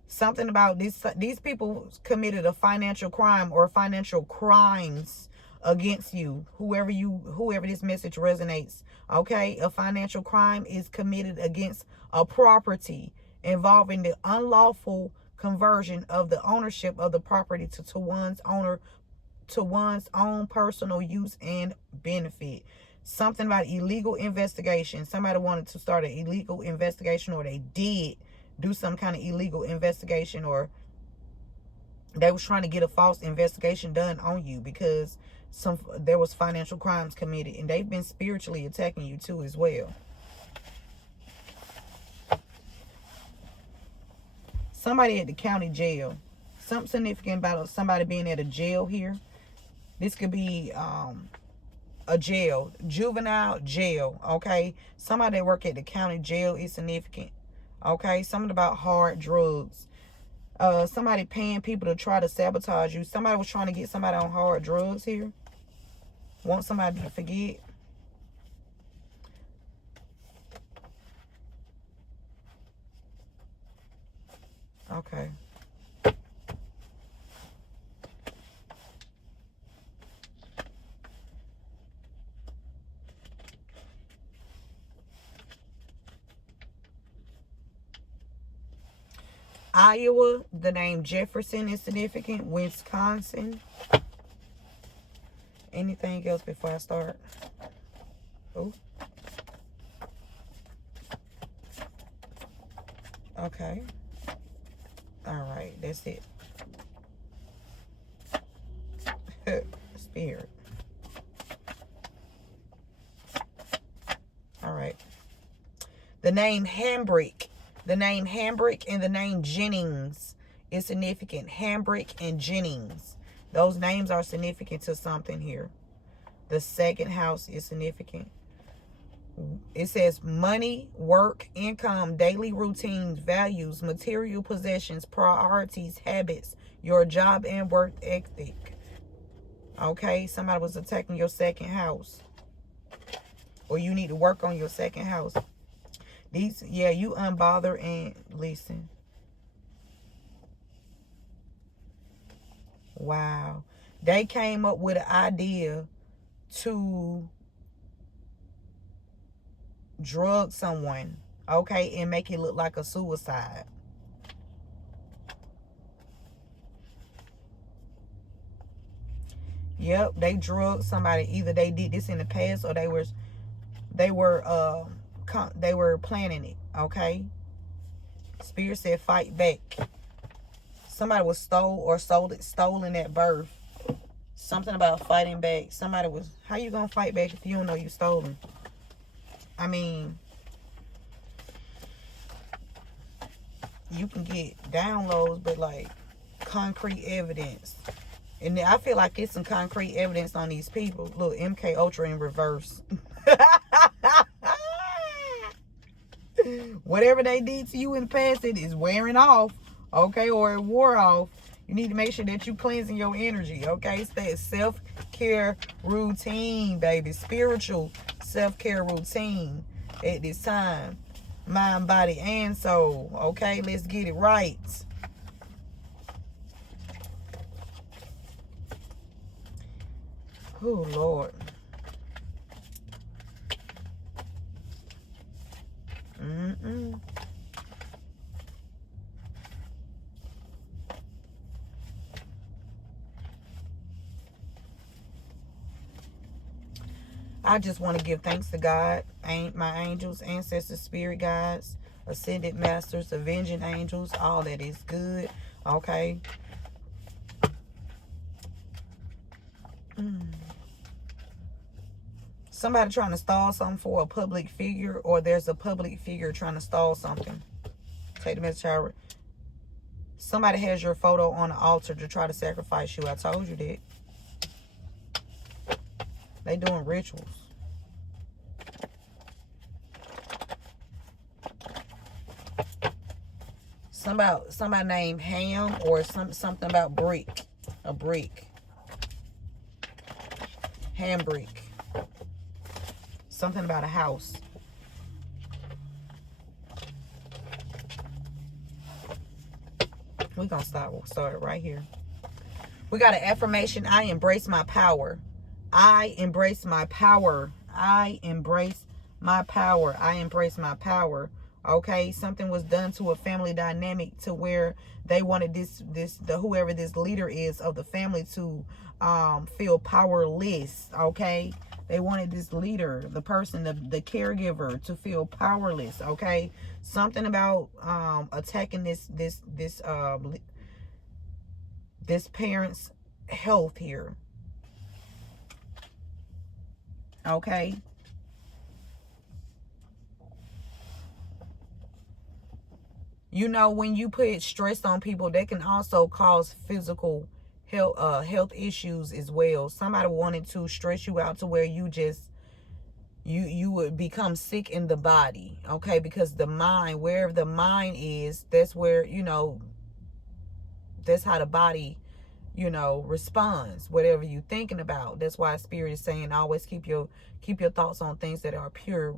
Something about these people committed a financial crime or financial crimes against you, whoever this message resonates. Okay, a financial crime is committed against a property involving the unlawful conversion of the ownership of the property to one's own personal use and benefit. Something about illegal investigation. Somebody wanted to start an illegal investigation, or they did do some kind of illegal investigation, or they was trying to get a false investigation done on you because there was financial crimes committed, and they've been spiritually attacking you too as well. Somebody at the county jail. Something significant about somebody being at a jail here. This could be a jail, juvenile jail, okay? Somebody that work at the county jail is significant, okay? Something about hard drugs. Somebody paying people to try to sabotage you. Somebody was trying to get somebody on hard drugs here. Want somebody to forget. Okay. Iowa, the name Jefferson is significant. Wisconsin. Anything else before I start? Oh. Okay. All right, that's it. Spirit. All right. The name Hambrick. The name Hambrick and the name Jennings is significant. Hambrick and Jennings. Those names are significant to something here. The second house is significant. It says money, work, income, daily routines, values, material possessions, priorities, habits, your job and work ethic. Okay, somebody was attacking your second house. Or you need to work on your second house. You unbother and listen. Wow. They came up with an idea to drug someone, okay, and make it look like a suicide. Yep, they drugged somebody. Either they did this in the past, or they were planning it, okay? Spirit said fight back. Somebody was stolen at birth. Something about fighting back. Somebody was, how you gonna fight back if you don't know you stolen? I mean, you can get downloads, but like concrete evidence. And I feel like it's some concrete evidence on these people. Look, MK Ultra in reverse. Whatever they did to you in the past, it is wearing off, okay, or it wore off. You need to make sure that you cleansing your energy, okay? It's that self-care routine, baby. Spiritual self-care routine at this time. Mind, body, and soul, okay? Let's get it right. Oh, Lord. I just want to give thanks to God, my angels, ancestors, spirit guides, ascended masters, avenging angels, all that is good, okay? Somebody trying to stall something for a public figure, or there's a public figure trying to stall something. Take the message, Howard. Somebody has your photo on the altar to try to sacrifice you. I told you that. They doing rituals. Somebody named Ham, or something about brick. A brick. Ham brick. Something about a house. We're going to start right here. We got an affirmation. I embrace my power. I embrace my power. I embrace my power. I embrace my power. Okay, something was done to a family dynamic to where they wanted the whoever this leader is of the family to feel powerless. Okay, they wanted this leader, the person, the caregiver, to feel powerless. Okay, something about attacking this parent's health here. Okay, you know, when you put stress on people, that can also cause physical health issues as well. Somebody wanted to stress you out to where you would become sick in the body. Okay, because the mind, wherever the mind is, that's where, you know, that's how the body, you know, responds. Whatever you thinking about, that's why Spirit is saying always keep your thoughts on things that are pure,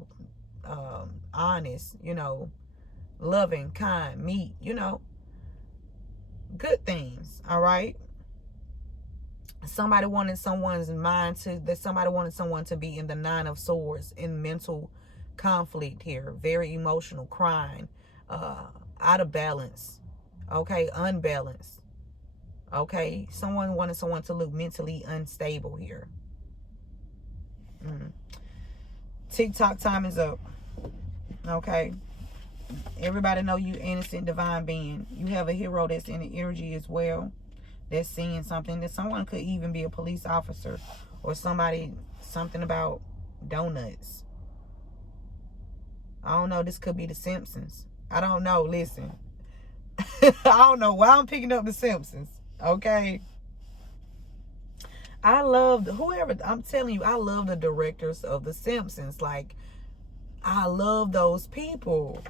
honest, you know, loving, kind, meek, you know, good things. All right. Somebody wanted someone's mind to, that somebody wanted someone to be in the 9 of Swords, in mental conflict here, very emotional, crying, out of balance. Okay, unbalanced. Okay, someone wanted someone to look mentally unstable here. TikTok time is up. Okay, everybody know you innocent divine being. You have a hero that's in the energy as well, that's seeing something. That someone could even be a police officer or somebody, something about donuts. I don't know, this could be the Simpsons. I don't know, listen. I don't know why I'm picking up the Simpsons. Okay, I love whoever, I'm telling you, I love the directors of the Simpsons. Like, I love those people.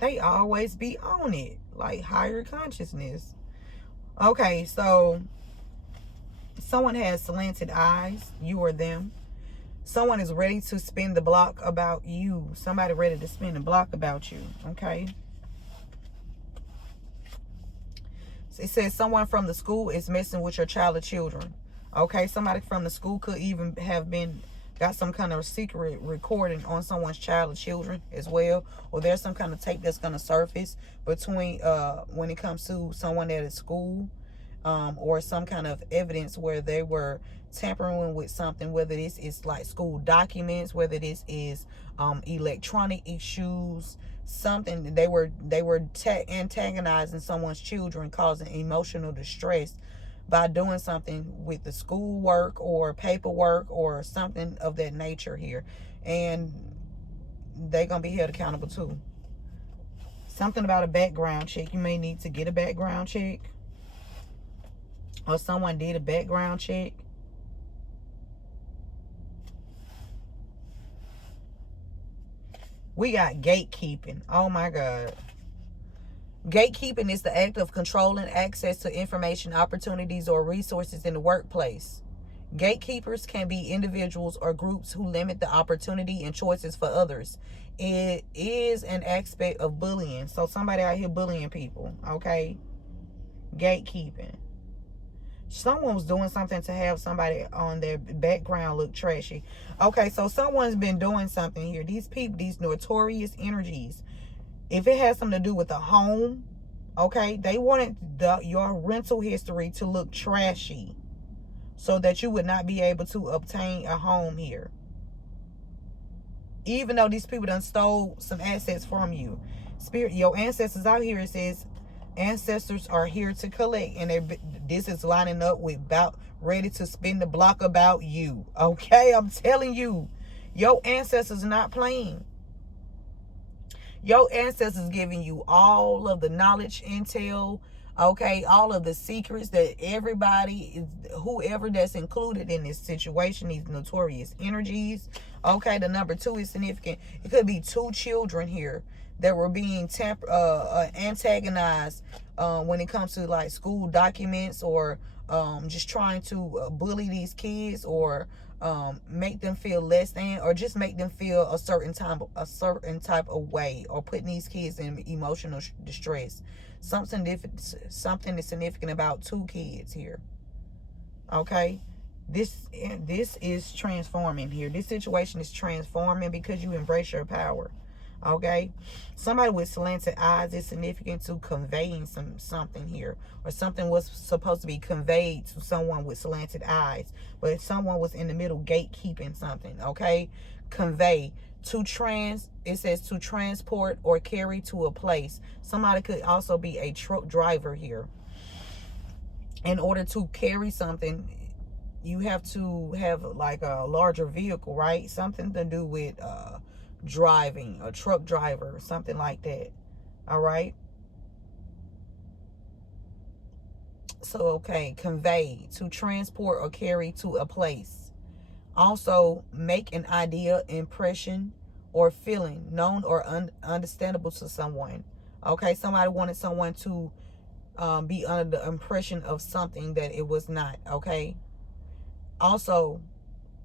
They always be on it, like higher consciousness. Okay, so someone has slanted eyes, you or them. Someone is ready to spin the block about you. Somebody ready to spin the block about you. Okay. It says someone from the school is messing with your child or children. Okay, somebody from the school could even have got some kind of secret recording on someone's child or children as well, or there's some kind of tape that's going to surface between when it comes to someone at a school, or some kind of evidence where they were tampering with something, whether this is like school documents, whether this is electronic issues, something. They were antagonizing someone's children, causing emotional distress by doing something with the schoolwork or paperwork or something of that nature here, and they're gonna be held accountable too. Something about a background check. You may need to get a background check, or someone did a background check. We got gatekeeping. Oh my God. Gatekeeping is the act of controlling access to information, opportunities, or resources in the workplace. Gatekeepers can be individuals or groups who limit the opportunity and choices for others. It is an aspect of bullying. So somebody out here bullying people, okay? Gatekeeping. Someone was doing something to have somebody on their background look trashy. Okay, so someone's been doing something here. These people, these notorious energies, if it has something to do with a home, okay, they wanted your rental history to look trashy so that you would not be able to obtain a home here. Even though these people done stole some assets from you. Spirit, your ancestors out here, it says, ancestors are here to collect, and this is lining up with about ready to spin the block about you. Okay, I'm telling you, your ancestors are not playing. Your ancestors giving you all of the knowledge, intel, okay, all of the secrets that everybody, whoever that's included in this situation, these notorious energies. Okay, the number 2 is significant. It could be 2 children here that were being antagonized when it comes to like school documents, or just trying to bully these kids, or make them feel less than, or just make them feel a certain type of way, or putting these kids in emotional distress. Something is significant about 2 kids here. Okay, this is transforming here. This situation is transforming because you embrace your power. Okay, somebody with slanted eyes is significant to conveying something here, or something was supposed to be conveyed to someone with slanted eyes, but someone was in the middle gatekeeping something. Okay, convey, it says to transport or carry to a place. Somebody could also be a truck driver here. In order to carry something, you have to have like a larger vehicle, right? Something to do with driving, a truck driver, something like that. All right. So, okay, convey, to transport or carry to a place. Also, make an idea, impression, or feeling known or understandable to someone. Okay, somebody wanted someone to be under the impression of something that it was not. Okay. Also,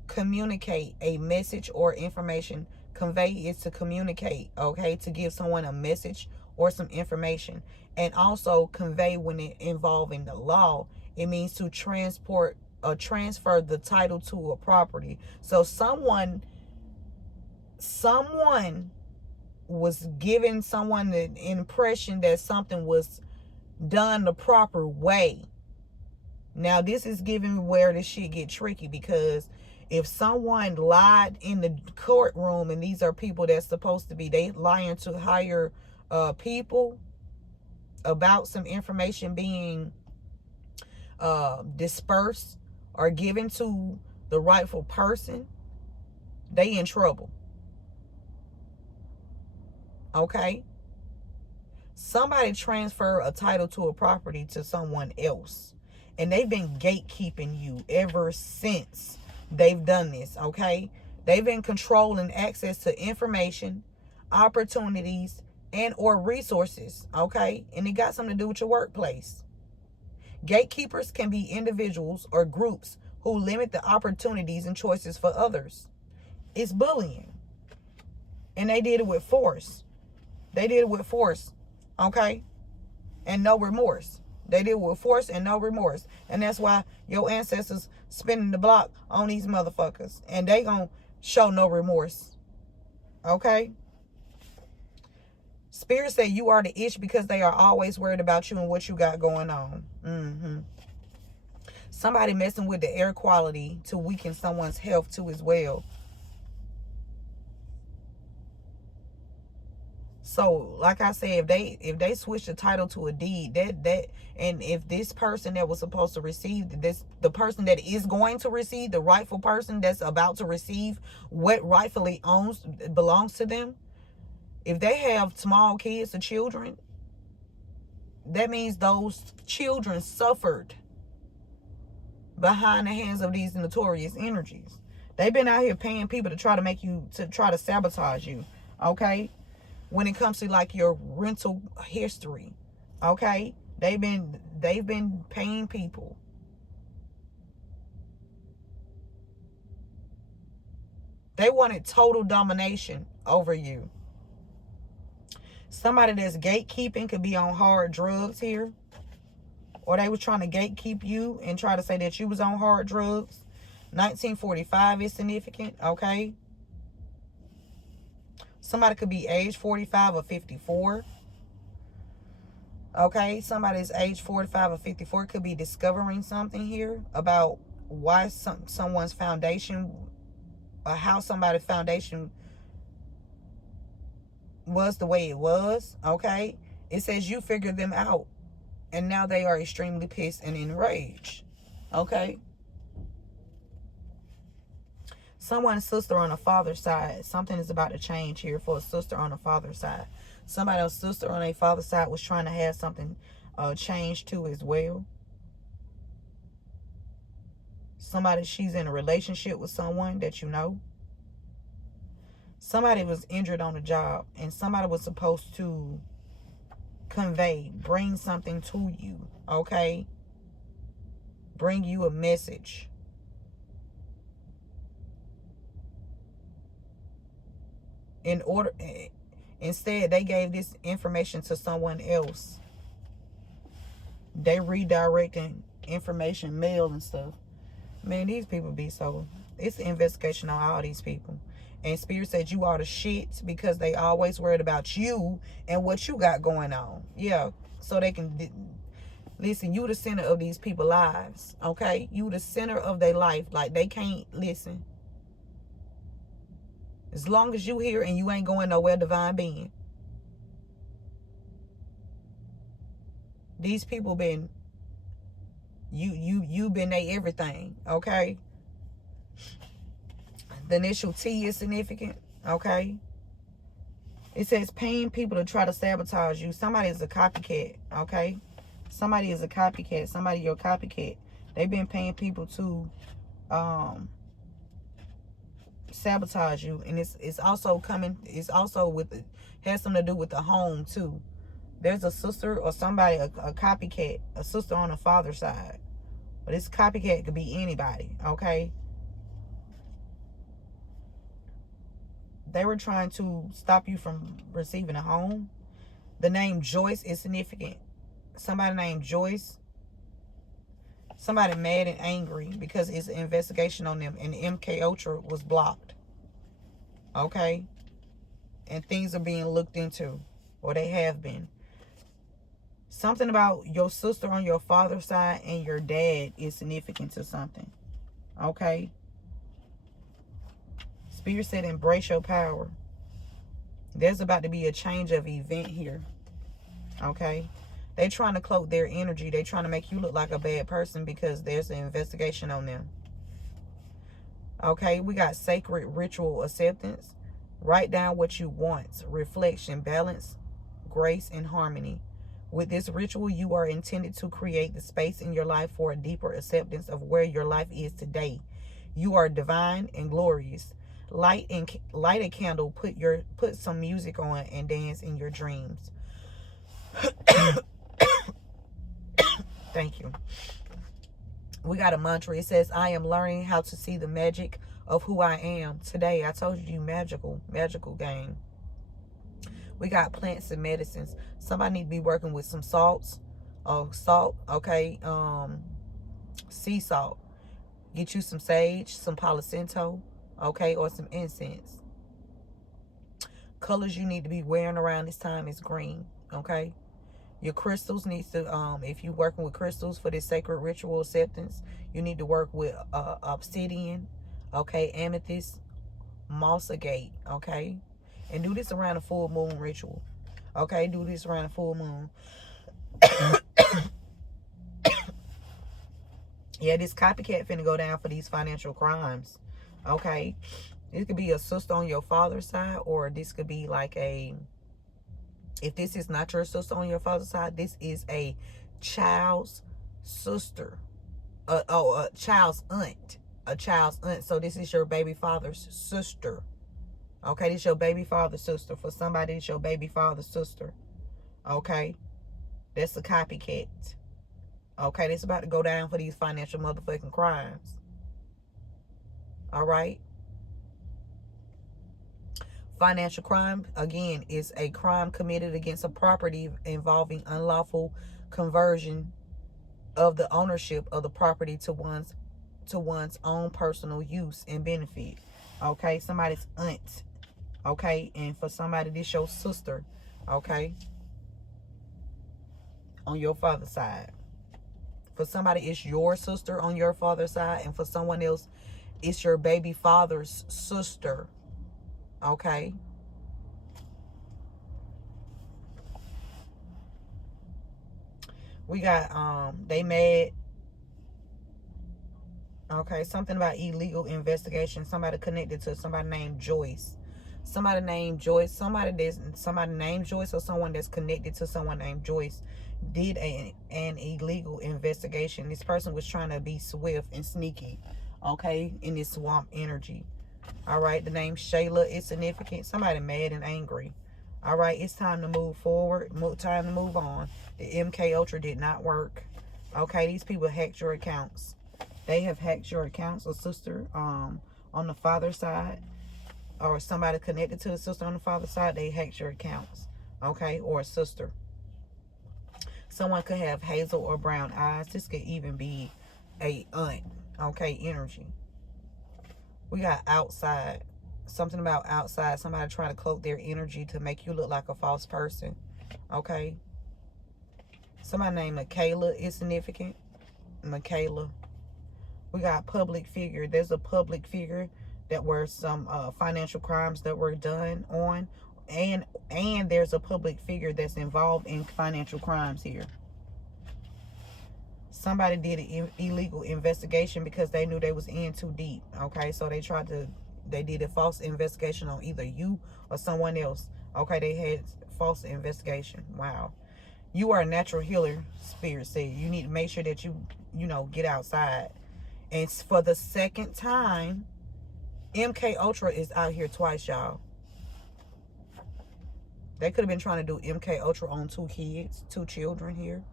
communicate a message or information. Convey is to communicate, okay, to give someone a message or some information. And also convey, when it involving the law, it means to transport or transfer the title to a property. So someone was giving someone the impression that something was done the proper way. Now, this is giving where this shit get tricky, because if someone lied in the courtroom, and these are people that's supposed to be, they lying to higher people about some information being dispersed or given to the rightful person, they in trouble. Okay? Somebody transfer a title to a property to someone else, and they've been gatekeeping you ever since they've done this. Okay, they've been controlling access to information, opportunities, and or resources. Okay, and it got something to do with your workplace. Gatekeepers can be individuals or groups who limit the opportunities and choices for others. It's bullying, and they did it with force. Okay, and no remorse. They did it with force and no remorse. And that's why your ancestors spinning the block on these motherfuckers. And they gonna show no remorse. Okay? Spirit say you are the itch because they are always worried about you and what you got going on. Somebody messing with the air quality to weaken someone's health too as well. So, like I said, if they switch the title to a deed, and if this person that was supposed to receive this, the person that is going to receive, the rightful person that's about to receive what rightfully belongs to them, if they have small kids or children, that means those children suffered behind the hands of these notorious energies. They've been out here paying people to try to sabotage you. Okay? When it comes to like your rental history, okay, they've been paying people. They wanted total domination over you. Somebody that's gatekeeping could be on hard drugs here, or they was trying to gatekeep you and try to say that you was on hard drugs. 1945 is significant. Okay, somebody could be age 45 or 54. Okay, somebody's age 45 or 54 could be discovering something here about why someone's foundation, or how somebody's foundation was the way it was. Okay, it says you figured them out, and now they are extremely pissed and enraged. Okay, someone's sister on the father's side, something is about to change here for a sister on the father's side. Somebody's sister on a father's side was trying to have something change too as well. She's in a relationship with someone that you know. Somebody was injured on the job, and somebody was supposed to bring something to you. Okay, bring you a message. in order, instead they gave this information to someone else. They redirecting information, mail and stuff. Man, these people be so, it's an investigation on all these people. And Spirit said you are the shit because they always worried about you and what you got going on. Yeah, so they can, listen, you the center of these people's lives, okay? You the center of their life. Like, they can't, listen. As long as you here and you ain't going nowhere, divine being. These people been, you been their everything, okay? The initial T is significant, okay? It says paying people to try to sabotage you. Somebody is a copycat, okay? Somebody is a copycat. Somebody your copycat. They've been paying people to sabotage you. And it's also coming, it's also with, has something to do with the home too. There's a sister or somebody, a copycat, a sister on the father's side. But this copycat could be anybody, okay? They were trying to stop you from receiving a home. The name Joyce is significant. Somebody named Joyce. Somebody mad and angry because it's an investigation on them. And the MK Ultra was blocked. Okay? And things are being looked into. Or they have been. Something about your sister on your father's side and your dad is significant to something. Okay? Spirit said embrace your power. There's about to be a change of event here. Okay? They're trying to cloak their energy. They're trying to make you look like a bad person because there's an investigation on them. Okay? We got sacred ritual acceptance. Write down what you want. Reflection, balance, grace, and harmony. With this ritual, you are intended to create the space in your life for a deeper acceptance of where your life is today. You are divine and glorious. Light a candle, put some music on and dance in your dreams. Thank you. We got a mantra. It says, I am learning how to see the magic of who I am. Today, I told you magical game. We got plants and medicines. Somebody need to be working with some salts. Salt, okay. Sea salt. Get you some sage, some Palo Santo, okay, or some incense. Colors you need to be wearing around this time is green, okay. Your crystals needs to, if you're working with crystals for this sacred ritual acceptance, you need to work with obsidian, okay, amethyst, moss agate, okay. And do this around a full moon ritual. Okay, do this around a full moon. Yeah, this copycat finna go down for these financial crimes. Okay. This could be a sister on your father's side, or this could be like a, if this is not your sister on your father's side, this is a child's sister. A child's aunt. A child's aunt. So this is your baby father's sister. Okay, this is your baby father's sister. For somebody, it's your baby father's sister. Okay? That's a copycat. Okay, this is about to go down for these financial motherfucking crimes. Alright? Financial crime, again, is a crime committed against a property involving unlawful conversion of the ownership of the property to one's own personal use and benefit. Okay? Somebody's aunt. Okay, and for somebody, this your sister, okay, on your father's side. For somebody, it's your sister on your father's side, and for someone else, it's your baby father's sister, okay. We got, they mad, okay, something about illegal investigation, somebody connected to somebody named Joyce. Somebody named Joyce, somebody named Joyce, or someone that's connected to someone named Joyce did an illegal investigation. This person was trying to be swift and sneaky, okay, in this swamp energy. All right, the name Shayla is significant. Somebody mad and angry. All right, it's time to move forward. Time to move on. The MK Ultra did not work. Okay, these people hacked your accounts. They have hacked your accounts. A sister on the father's side. or somebody connected to the sister on the father's side, they hacked your accounts, okay, or a sister. Someone could have hazel or brown eyes. This could even be a aunt, okay, energy. We got outside. Something about outside. Somebody trying to cloak their energy to make you look like a false person, okay. Somebody named Michaela is significant. Michaela. We got public figure. There's a public figure that were some financial crimes that were done on, and there's a public figure that's involved in financial crimes here. Somebody did an illegal investigation because they knew they was in too deep, okay. So they did a false investigation on either you or someone else, okay. They had false investigation. Wow. You are a natural healer, spirit said. You need to make sure that you get outside. And for the second time, MK Ultra is out here twice, y'all. They could have been trying to do MK Ultra on 2 kids, 2 children here.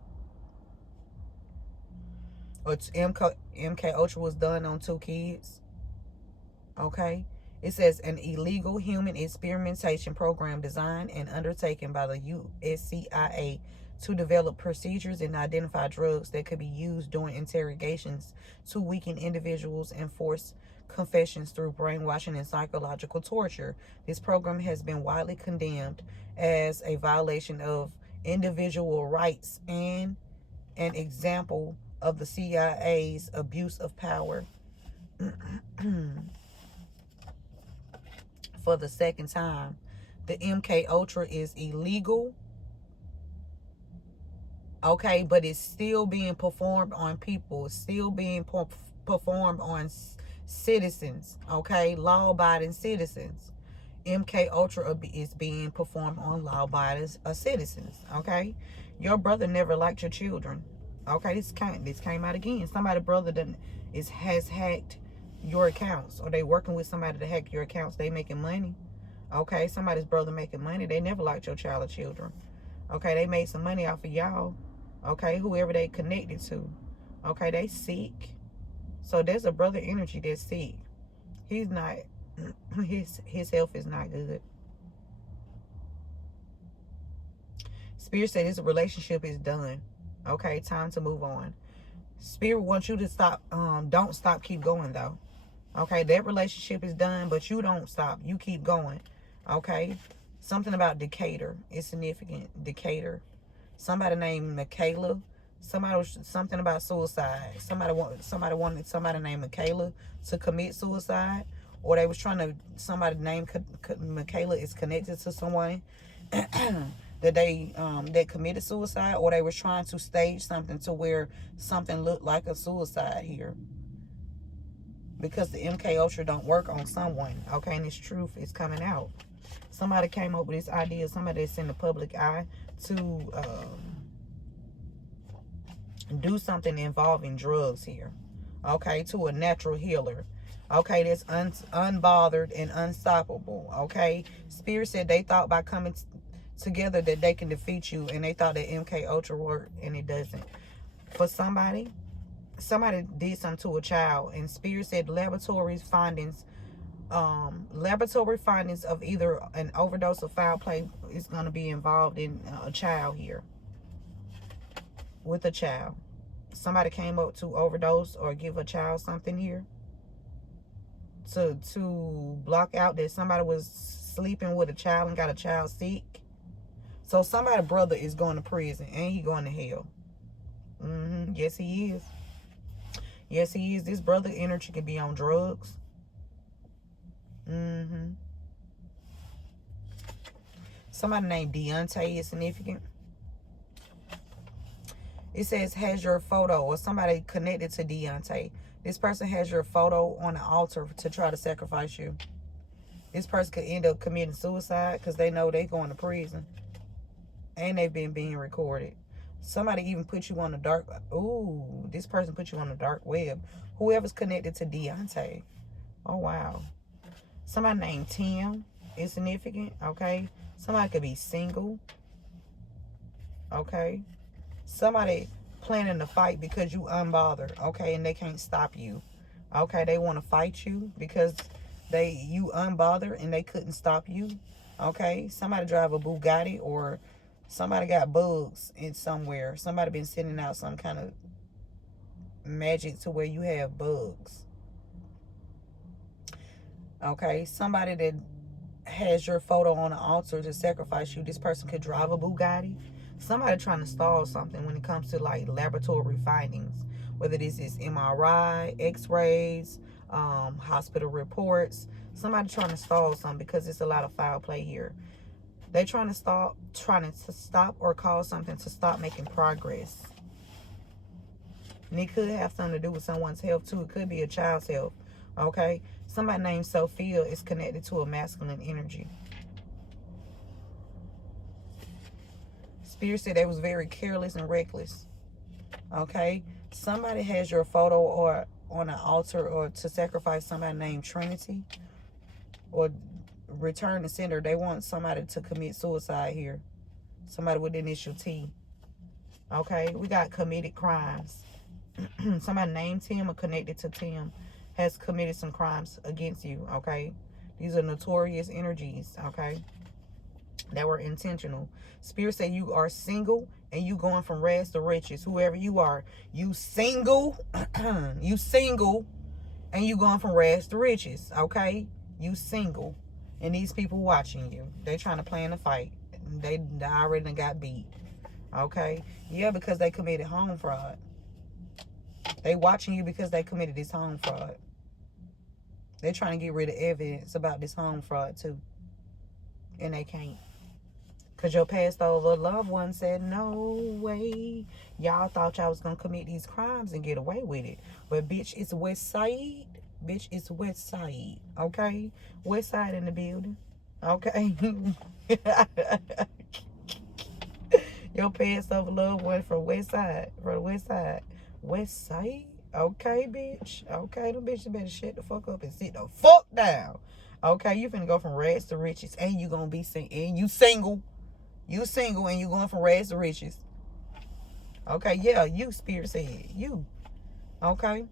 Or MK Ultra was done on 2 kids. Okay. It says an illegal human experimentation program designed and undertaken by the USCIA to develop procedures and identify drugs that could be used during interrogations to weaken individuals and force confessions through brainwashing and psychological torture. This program has been widely condemned as a violation of individual rights and an example of the CIA's abuse of power. For the second time, the MK Ultra is illegal, okay, but it's still being performed on people. It's still being performed on citizens, okay, law-abiding citizens. MK Ultra is being performed on law-abiding citizens, okay. Your brother never liked your children, okay. This came out again. Somebody's brother has hacked your accounts, or they working with somebody to hack your accounts. They making money, okay. Somebody's brother making money. They never liked your child or children, okay. They made some money off of y'all, okay. Whoever they connected to, okay. They sick. So there's a brother energy that's sick. He's not his health is not good. Spirit said this relationship is done, okay. Time to move on. Spirit wants you to stop. Don't stop. Keep going though. Okay, that relationship is done, but you don't stop. You keep going. Okay. Something about Decatur is significant. Decatur. Somebody named Michaela. Something about suicide. Somebody wanted somebody named Michaela to commit suicide, or they was trying to. Somebody named Michaela is connected to someone that they that committed suicide, or they was trying to stage something to where something looked like a suicide here. Because the MK Ultra don't work on someone, okay, and this truth is coming out. Somebody came up with this idea. Somebody that's in the public eye to do something involving drugs here, okay, to a natural healer, okay, that's unbothered and unstoppable, okay. Spirit said they thought by coming together that they can defeat you, and they thought that MK Ultra worked, and it doesn't. For somebody did something to a child, and Spirit said laboratory findings of either an overdose or foul play is going to be involved in a child here. With a child, somebody came up to overdose or give a child something here to block out that somebody was sleeping with a child and got a child sick. So somebody's brother is going to prison, and he going to hell. Yes, he is. Yes, he is. This brother energy could be on drugs. Somebody named Deontay is significant. It says has your photo, or somebody connected to Deontay. This person has your photo on the altar to try to sacrifice you. This person could end up committing suicide because they know they're going to prison. And they've been being recorded. Somebody even put you on the dark. Ooh, this person put you on the dark web. Whoever's connected to Deontay. Oh, wow. Somebody named Tim is significant, okay? Somebody could be single, okay? Somebody planning to fight because you unbothered, okay? And they can't stop you, okay? They want to fight you because You unbothered and they couldn't stop you. Okay, somebody drive a Bugatti, or somebody got bugs in somewhere. Somebody been sending out some kind of magic to where you have bugs. Okay, somebody that has your photo on an altar to sacrifice you. This person could drive a Bugatti. Somebody trying to stall something when it comes to like laboratory findings, whether this is MRI, X-rays, hospital reports. Somebody trying to stall something because it's a lot of foul play here. They trying to stop or cause something to stop making progress. And it could have something to do with someone's health too. It could be a child's health. Okay, somebody named Sophia is connected to a masculine energy. Spirit said they was very careless and reckless. Okay, somebody has your photo or on an altar or to sacrifice somebody named Trinity or return the sender. They want somebody to commit suicide here. Somebody with the initial T. Okay, we got committed crimes. Somebody named Tim or connected to Tim has committed some crimes against you. Okay, these are notorious energies. Okay, that were intentional. Spirit say you are single and you going from rags to riches. Whoever you are, you single, you single, and you going from rags to riches. Okay, you single, and these people watching you. They trying to plan a fight. They already got beat. Okay, yeah, because they committed home fraud. They watching you because they committed this home fraud. They're trying to get rid of evidence about this home fraud too, and they can't. Because your past over loved one said, no way. Y'all thought y'all was going to commit these crimes and get away with it. But, bitch, it's West Side. Bitch, it's West Side. Okay? West Side in the building. Okay? Your past over loved one from West Side. From the West Side. West Side? Okay, bitch. Okay, them bitches better shut the fuck up and sit the fuck down. Okay? You finna go from rags to riches. And you gonna be and you single. You single and you going from rags to riches. Okay, yeah, you, Spirit said. You. Okay?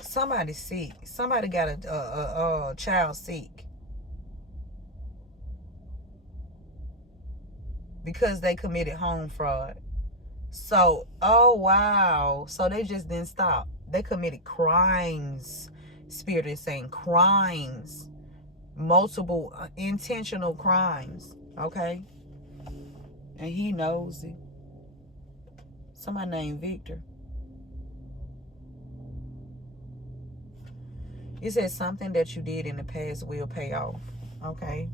Somebody sick. Somebody got a child sick. Because they committed home fraud. So, oh, wow. So they just didn't stop. They committed crimes. Spirit is saying crimes. Multiple intentional crimes. Okay? And he knows it. Somebody named Victor. It says something that you did in the past will pay off. Okay?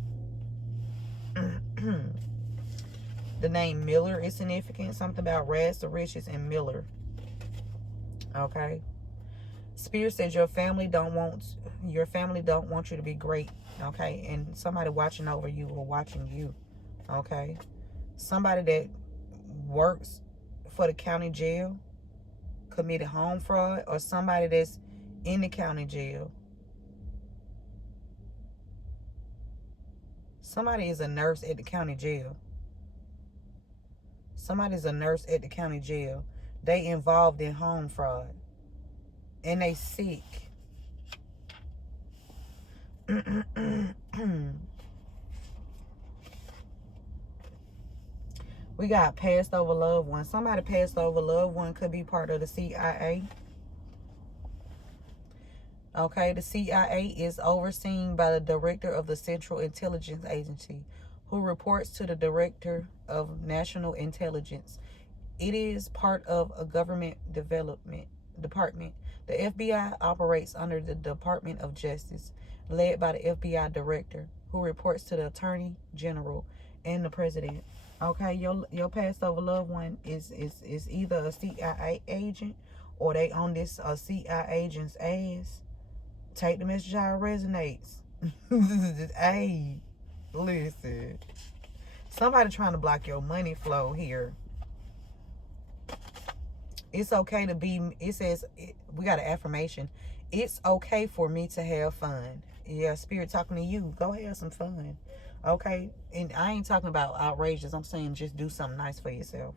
The name Miller is significant. Something about rags to riches and Miller. Okay? Spirit says your family don't want you to be great. Okay? And somebody watching over you or watching you. Okay? Somebody that works for the county jail committed home fraud, or somebody that's in the county jail. Somebody is a nurse at the county jail. Somebody's a nurse at the county jail. They involved in home fraud. And they sick. We got passed over loved one. Somebody passed over loved one could be part of the CIA. Okay, the CIA is overseen by the director of the Central Intelligence Agency, who reports to the Director of National Intelligence. It is part of a government development department. The FBI operates under the Department of Justice, led by the FBI Director, who reports to the Attorney General and the President. Okay, your passed over loved one is either a CIA agent or they on this CIA agent's ass. Take the message how it resonates. Hey, listen. Somebody trying to block your money flow here. It's okay to be, it says, we got an affirmation. It's okay for me to have fun. Yeah, Spirit talking to you. Go have some fun. Okay? And I ain't talking about outrageous. I'm saying just do something nice for yourself.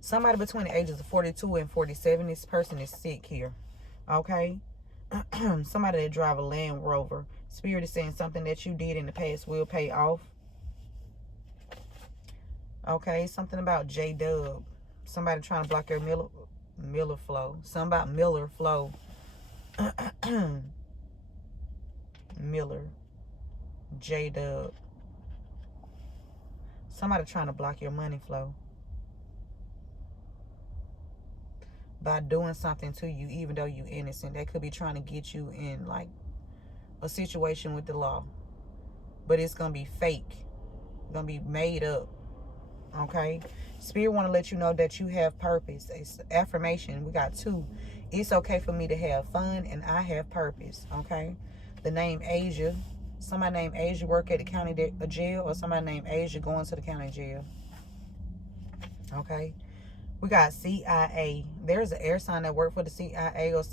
Somebody between the ages of 42 and 47, this person is sick here. Okay? Somebody that drive a Land Rover. Spirit is saying something that you did in the past will pay off. Okay, something about J-Dub. Somebody trying to block your Miller flow. Something about Miller flow. Miller. J-Dub. Somebody trying to block your money flow by doing something to you, even though you innocent. They could be trying to get you in like a situation with the law, but it's gonna be fake. It's gonna be made up. Okay, Spirit want to let you know that you have purpose. It's affirmation. We got 2. It's okay for me to have fun, and I have purpose. Okay, the name Asia. Somebody named Asia work at the county jail, or somebody named Asia going to the county jail. Okay, we got CIA. There's an air sign that work for the CIA or